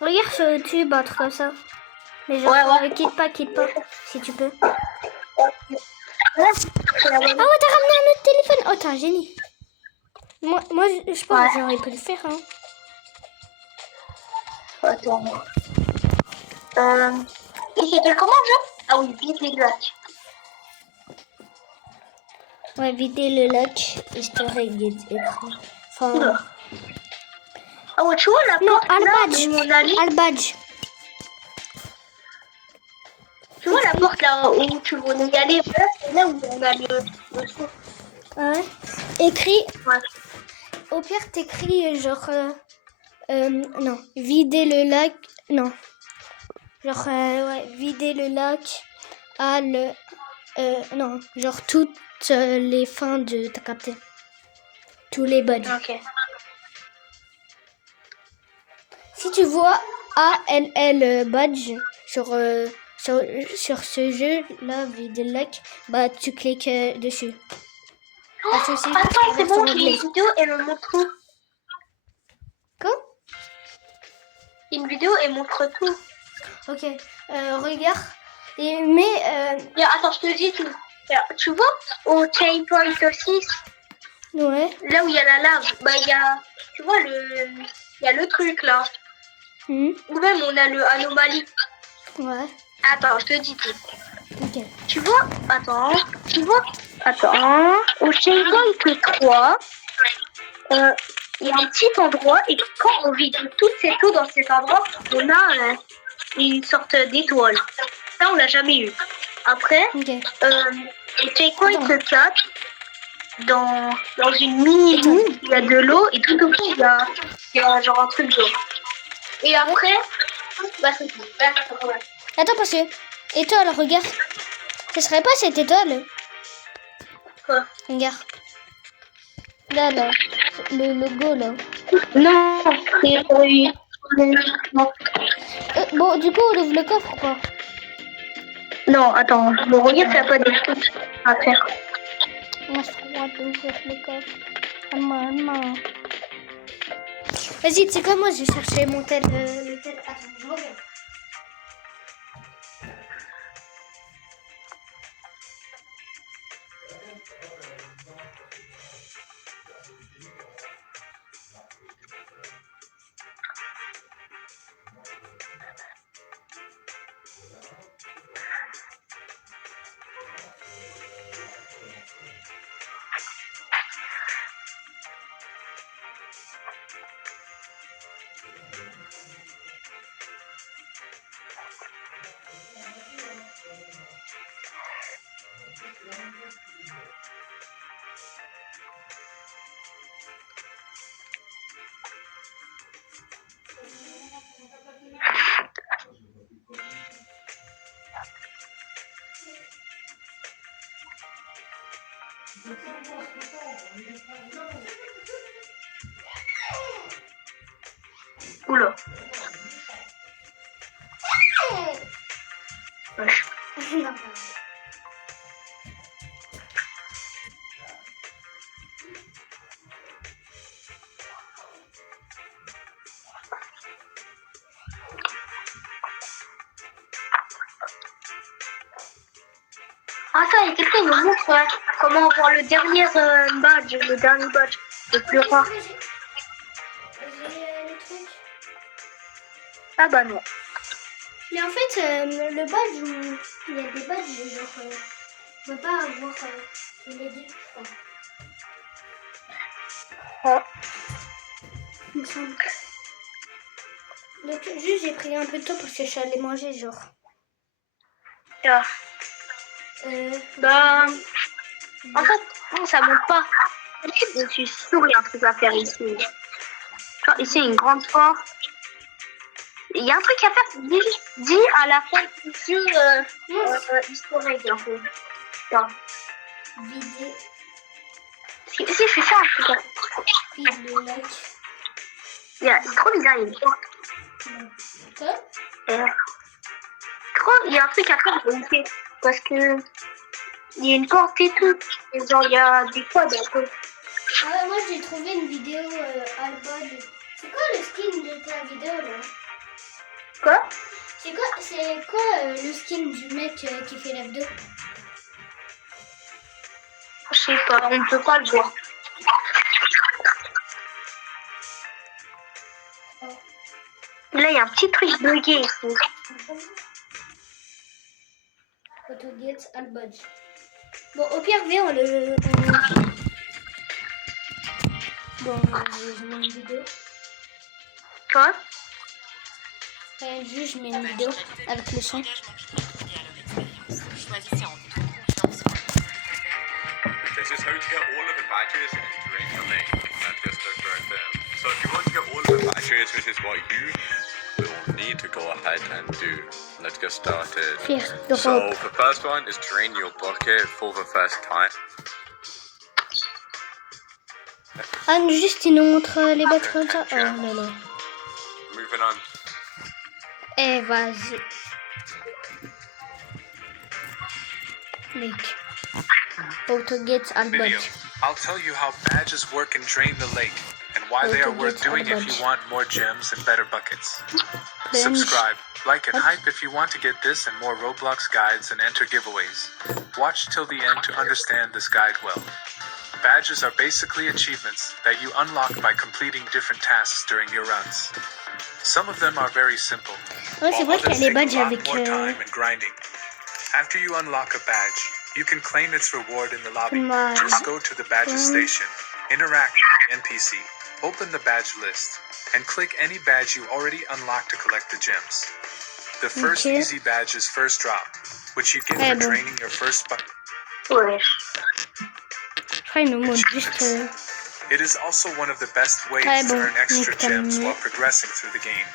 Regarde sur YouTube, un truc comme ça. Mais genre, quitte pas, si tu peux. Ah ouais, t'as ramené un autre téléphone. Oh, t'es un génie. Moi je pense que j'aurais pu le faire, hein. Attends. Et c'était comment le jeu? Ah oui, vider le lac. Ouais, vider le lac, easter egg écrit. Enfin... Ah ouais, tu vois la porte là où on allait? Al badge. Tu vois la porte là où tu voulais y aller? C'est là où on a le trou. Ah ouais. Écrit. Ouais. Au pire, t'écris genre... non, vider le lac... Non. Genre, ouais, vider le lac à le... non, genre toutes les fins de... T'as capté? Tous les badges. Ok. Si tu vois ALL badge sur ce jeu-là, vider le lac, bah tu cliques dessus. Attends, c'est bon, j'ai une vidéo et elle montre tout. Quoi? Une vidéo et montre tout. Ok, regarde. Mais... Attends, je te dis tout. Alors, tu vois, au checkpoint 6, Ouais. là où il y a la lave, bah il y a, tu vois, il y a le truc là. Hmm. Ou même on a le anomalie. Ouais. Attends, je te dis tout. Ok. Tu vois, attends, au checkpoint 3, il y a un petit endroit et quand on vide toute cette eau dans cet endroit, on a une sorte d'étoile. Ça, on l'a jamais eu. Après, Ok. au checkpoint Attends. 4, dans une mini-mine, il y a de l'eau et tout au fond, il y a genre un truc d'eau. Et après, bah c'est tout. Attends, parce que étoile, regarde. Ce serait pas cette étoile? Quoi? Regarde. Là, le logo, là. Non, c'est oui. Non. Bon, du coup, on ouvre le coffre ou pas? Non, attends, je regarde, ça n'a pas des trucs à faire. Moi, je trouve d'ouvrir le coffre. Maman. Vas-y, tu sais quoi, moi, j'ai cherché mon tel. Le tel. Attends, je reviens. Oula. Wesh. Non. Attends, il y a quelqu'un qui me montre comment avoir le dernier badge, le plus rare. J'ai le truc. Ah bah non. Mais en fait, le badge, il y a des badges, genre, on peut pas avoir tous les deux, je crois. Oh. Il me semble. Donc, juste, j'ai pris un peu de temps parce que je suis allée manger, genre. Ah. Bah, Euh, en fait, non, ça monte pas. Je suis sûre qu'il y a un truc à faire ici. Genre, ici, il y a une grande porte. Il y a un truc à faire. Dis à la fin du jeu historique, un peu. Genre, vider, si je fais ça, un truc à faire. vide le lac. C'est trop bizarre, il y a une porte. Quoi? Il y a un truc à faire, ok. Parce que il y a une porte et tout. Et genre, il y a des codes un peu. Ah, moi, j'ai trouvé une vidéo Alba. C'est quoi le skin de ta vidéo, là? Quoi? C'est quoi le skin du mec qui fait l'abdo? Je sais pas, on ne peut pas le voir. Là, il y a un petit truc bugué ici. Autogate Albodge. Bon, au pire, viens, Bon, je mets une vidéo. Quoi? Juste, je mets une vidéo avec le son. This is how to get all of the badges and drain the lake, and just look right there. So if you want to get all of the badges, this is what you will need to go ahead and do. Let's get started. Fier de So robe. the first one is drain your bucket for the first time. Ah, juste, il nous montre les bottes comme ça. Oh là là. Moving on. Eh, vas-y. Lake. Autogate Video. Albodge. I'll tell you how badges work and drain the lake, and why they are worth doing if you want more gems and better buckets. Bench. subscribe, like, and What? hype if you want to get this and more Roblox guides and enter giveaways. Watch till the end to understand this guide well. Badges are basically achievements that you unlock by completing different tasks during your runs. Some of them are very simple, Ouais, c'est vrai while qu'il y a others les take badges a lot avec more time and grinding. After you unlock a badge, you can claim its reward in the lobby. Dommage. Just go to the badges station, interact with the NPC, open the badge list, and click any badge you already unlocked to collect the gems. The first Ok. easy badge is first drop, which you get Eh for bon. training your first Ouais. Je crois qu'il nous montre juste... It is also one of the best ways Ouais, to bon, earn extra nique ta gems mère. while progressing through the game.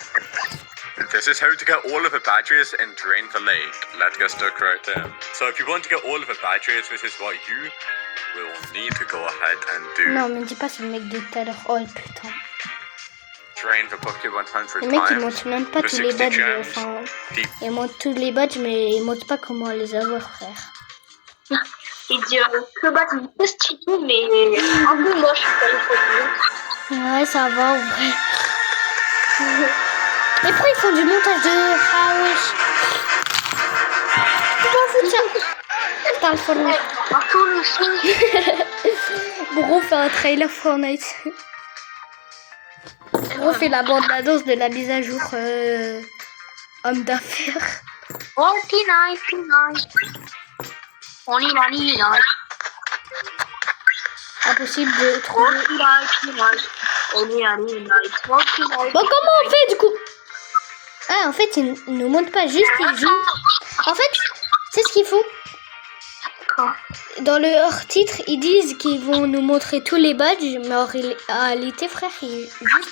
This is how to get all of the badges in Drain the Lake. Let's get stuck right in. So if you want to get all of the badges, this is what you will need to go ahead and do. Non, mais dis pas c'est le mec de tout à l'heure. Oh putain. Drain the bucket 100 Le mec il times. montre même pas for tous les 60 badges. gems. Enfin, Deep. il montre tous les badges, mais il montre pas comment les avoir, frère. Il dit le bas il est peu stylé, mais un peu moche. Ouais, ça va, en vrai. Mais pourquoi ils font du montage de... Ah wesh. Je m'en fous de ça. Je parle Fortnite. Partout le son. Bro fait un trailer Fortnite. Bro fait la bande-annonce de la mise à jour homme d'affaires. Fortnite, Fortnite. Fortnite. Impossible de trouver. Fortnite. Bon, comment on fait du coup? Ah, en fait, ils nous montrent pas juste, ils jouent. En fait, c'est ce qu'ils font. Dans le hors-titre, ils disent qu'ils vont nous montrer tous les badges, mais en réalité, frère, ils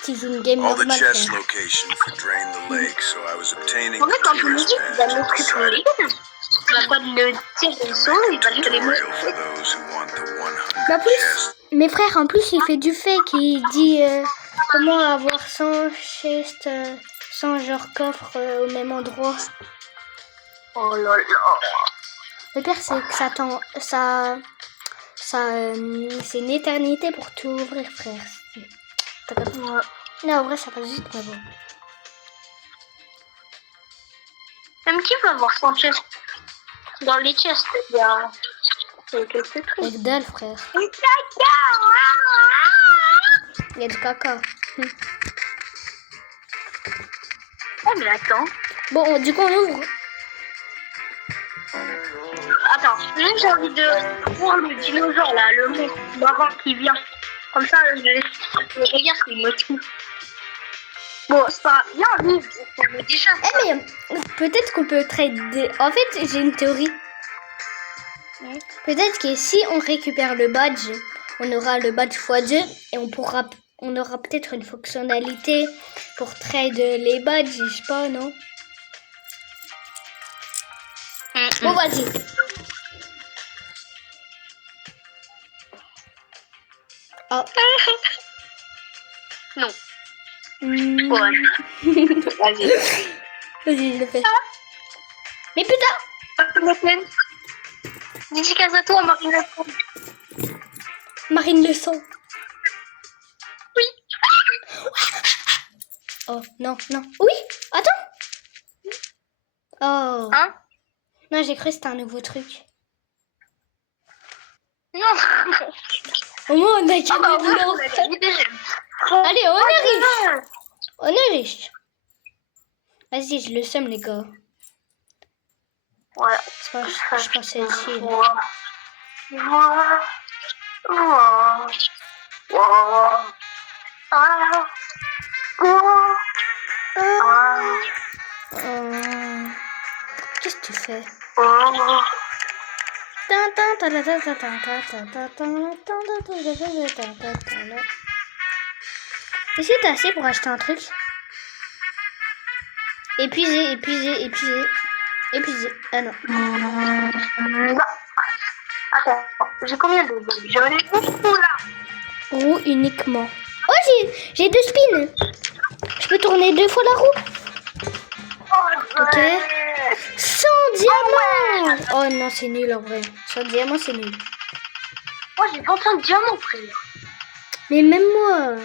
jouent une game All the normale. chest frère. locations for Drain the Lake, so I was obtaining En fait, the quand je me tourist dis qu'il va badge and montrer tous les decided il va pas le dire le son, il va te les montrer. tutorial for those who want the 100 Mais en plus, chest. mes frères, en plus, il fait du fake. Il dit comment avoir 100 chests, 100 genre coffres au même endroit. Oh là là. Le pire, c'est que c'est une éternité pour tout ouvrir, frère. T'as capté? Non, en vrai, ça passe vite, mais bon. Même qui va avoir son chest dans les chests, il y a quelques trucs. Avec dalle, frère. Il y a du caca. Oh mais attends. Bon, du coup, on ouvre. Attends, j'ai envie de voir le dinosaure là, le monstre marin qui vient. Comme ça, je regarde ce qu'il me tue. Bon, c'est pas bien, lui, on me déjà. Eh mais peut-être qu'on peut trader. En fait, j'ai une théorie. Peut-être que si on récupère le badge, on aura le badge x2 et on aura peut-être une fonctionnalité pour trade les badges, je sais pas, non? Bon, vas-y. Oh. Non. Ouais. Vas-y. Vas-y, je le fais. Mais putain, Dédicace à toi, Marine. Marine le sang. Oui. Oh, non, non. Oui, attends. Oh. Hein? Non, j'ai cru que c'était un nouveau truc. Non. Au moins, on a gagné Ah bah, de ouais, l'or. on a gagné des gemmes. Allez, on est riche. Ah, On est riche. Vas-y, je le sème, les gars. ouais. C'est pas, je pense c'est ici. Qu'est-ce que tu fais? Est-ce que t'as assez pour acheter un truc? Épuisé. Ah non. Attends, j'ai combien de gemmes? J'en ai beaucoup là. Roue uniquement. Oh, j'ai 2 spins. Je peux tourner 2 fois la roue. Ok. 100 diamants. Oh non, c'est nul en vrai. 100 diamants, c'est nul. Moi j'ai 25 diamants, frère. Mais même moi.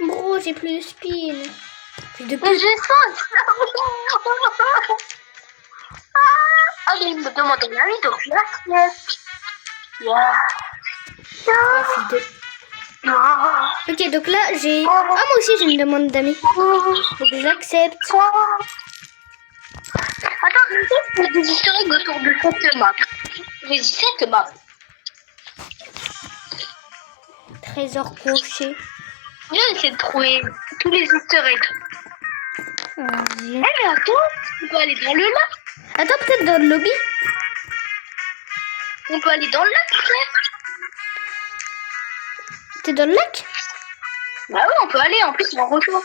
Bro, j'ai plus de spins. De Mais j'ai faim. Ah, mais il me demande un ami, donc yes. Ok, donc là, j'ai... Ah, moi aussi, j'ai une demande d'amis. Donc, j'accepte. Attends, il y a des historiques autour de cette map. J'ai dit cette map. Trésor coché. J'ai essayé de trouver tous les easter eggs. Vas-y. Eh mais attends, on peut aller dans le lac. Attends, peut-être dans le lobby. On peut aller dans le lac, peut-être. T'es dans le lac? Bah oui, on peut aller, en plus on rejoint.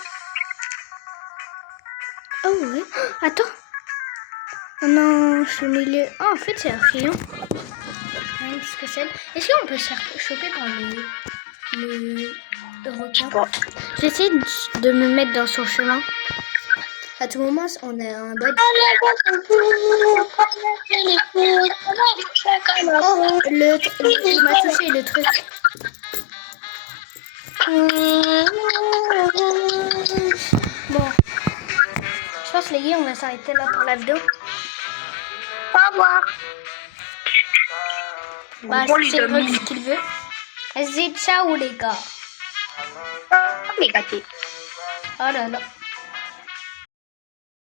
Oh ouais. Attends. Oh non, je suis au milieu. Ah, en fait, c'est un rayon. Qu'est-ce que c'est? Est-ce qu'on peut se faire choper par le requin? J'essaie de me mettre dans son chemin. À tout moment, on a un bug. Oh, il m'a touché le truc. Bon. Je pense les gars, on va s'arrêter là pour la vidéo. Au revoir. Bah, Bon, les c'est amis. ce qu'il veut. Vas-y, ciao les gars. Les gâtés. Oh là là.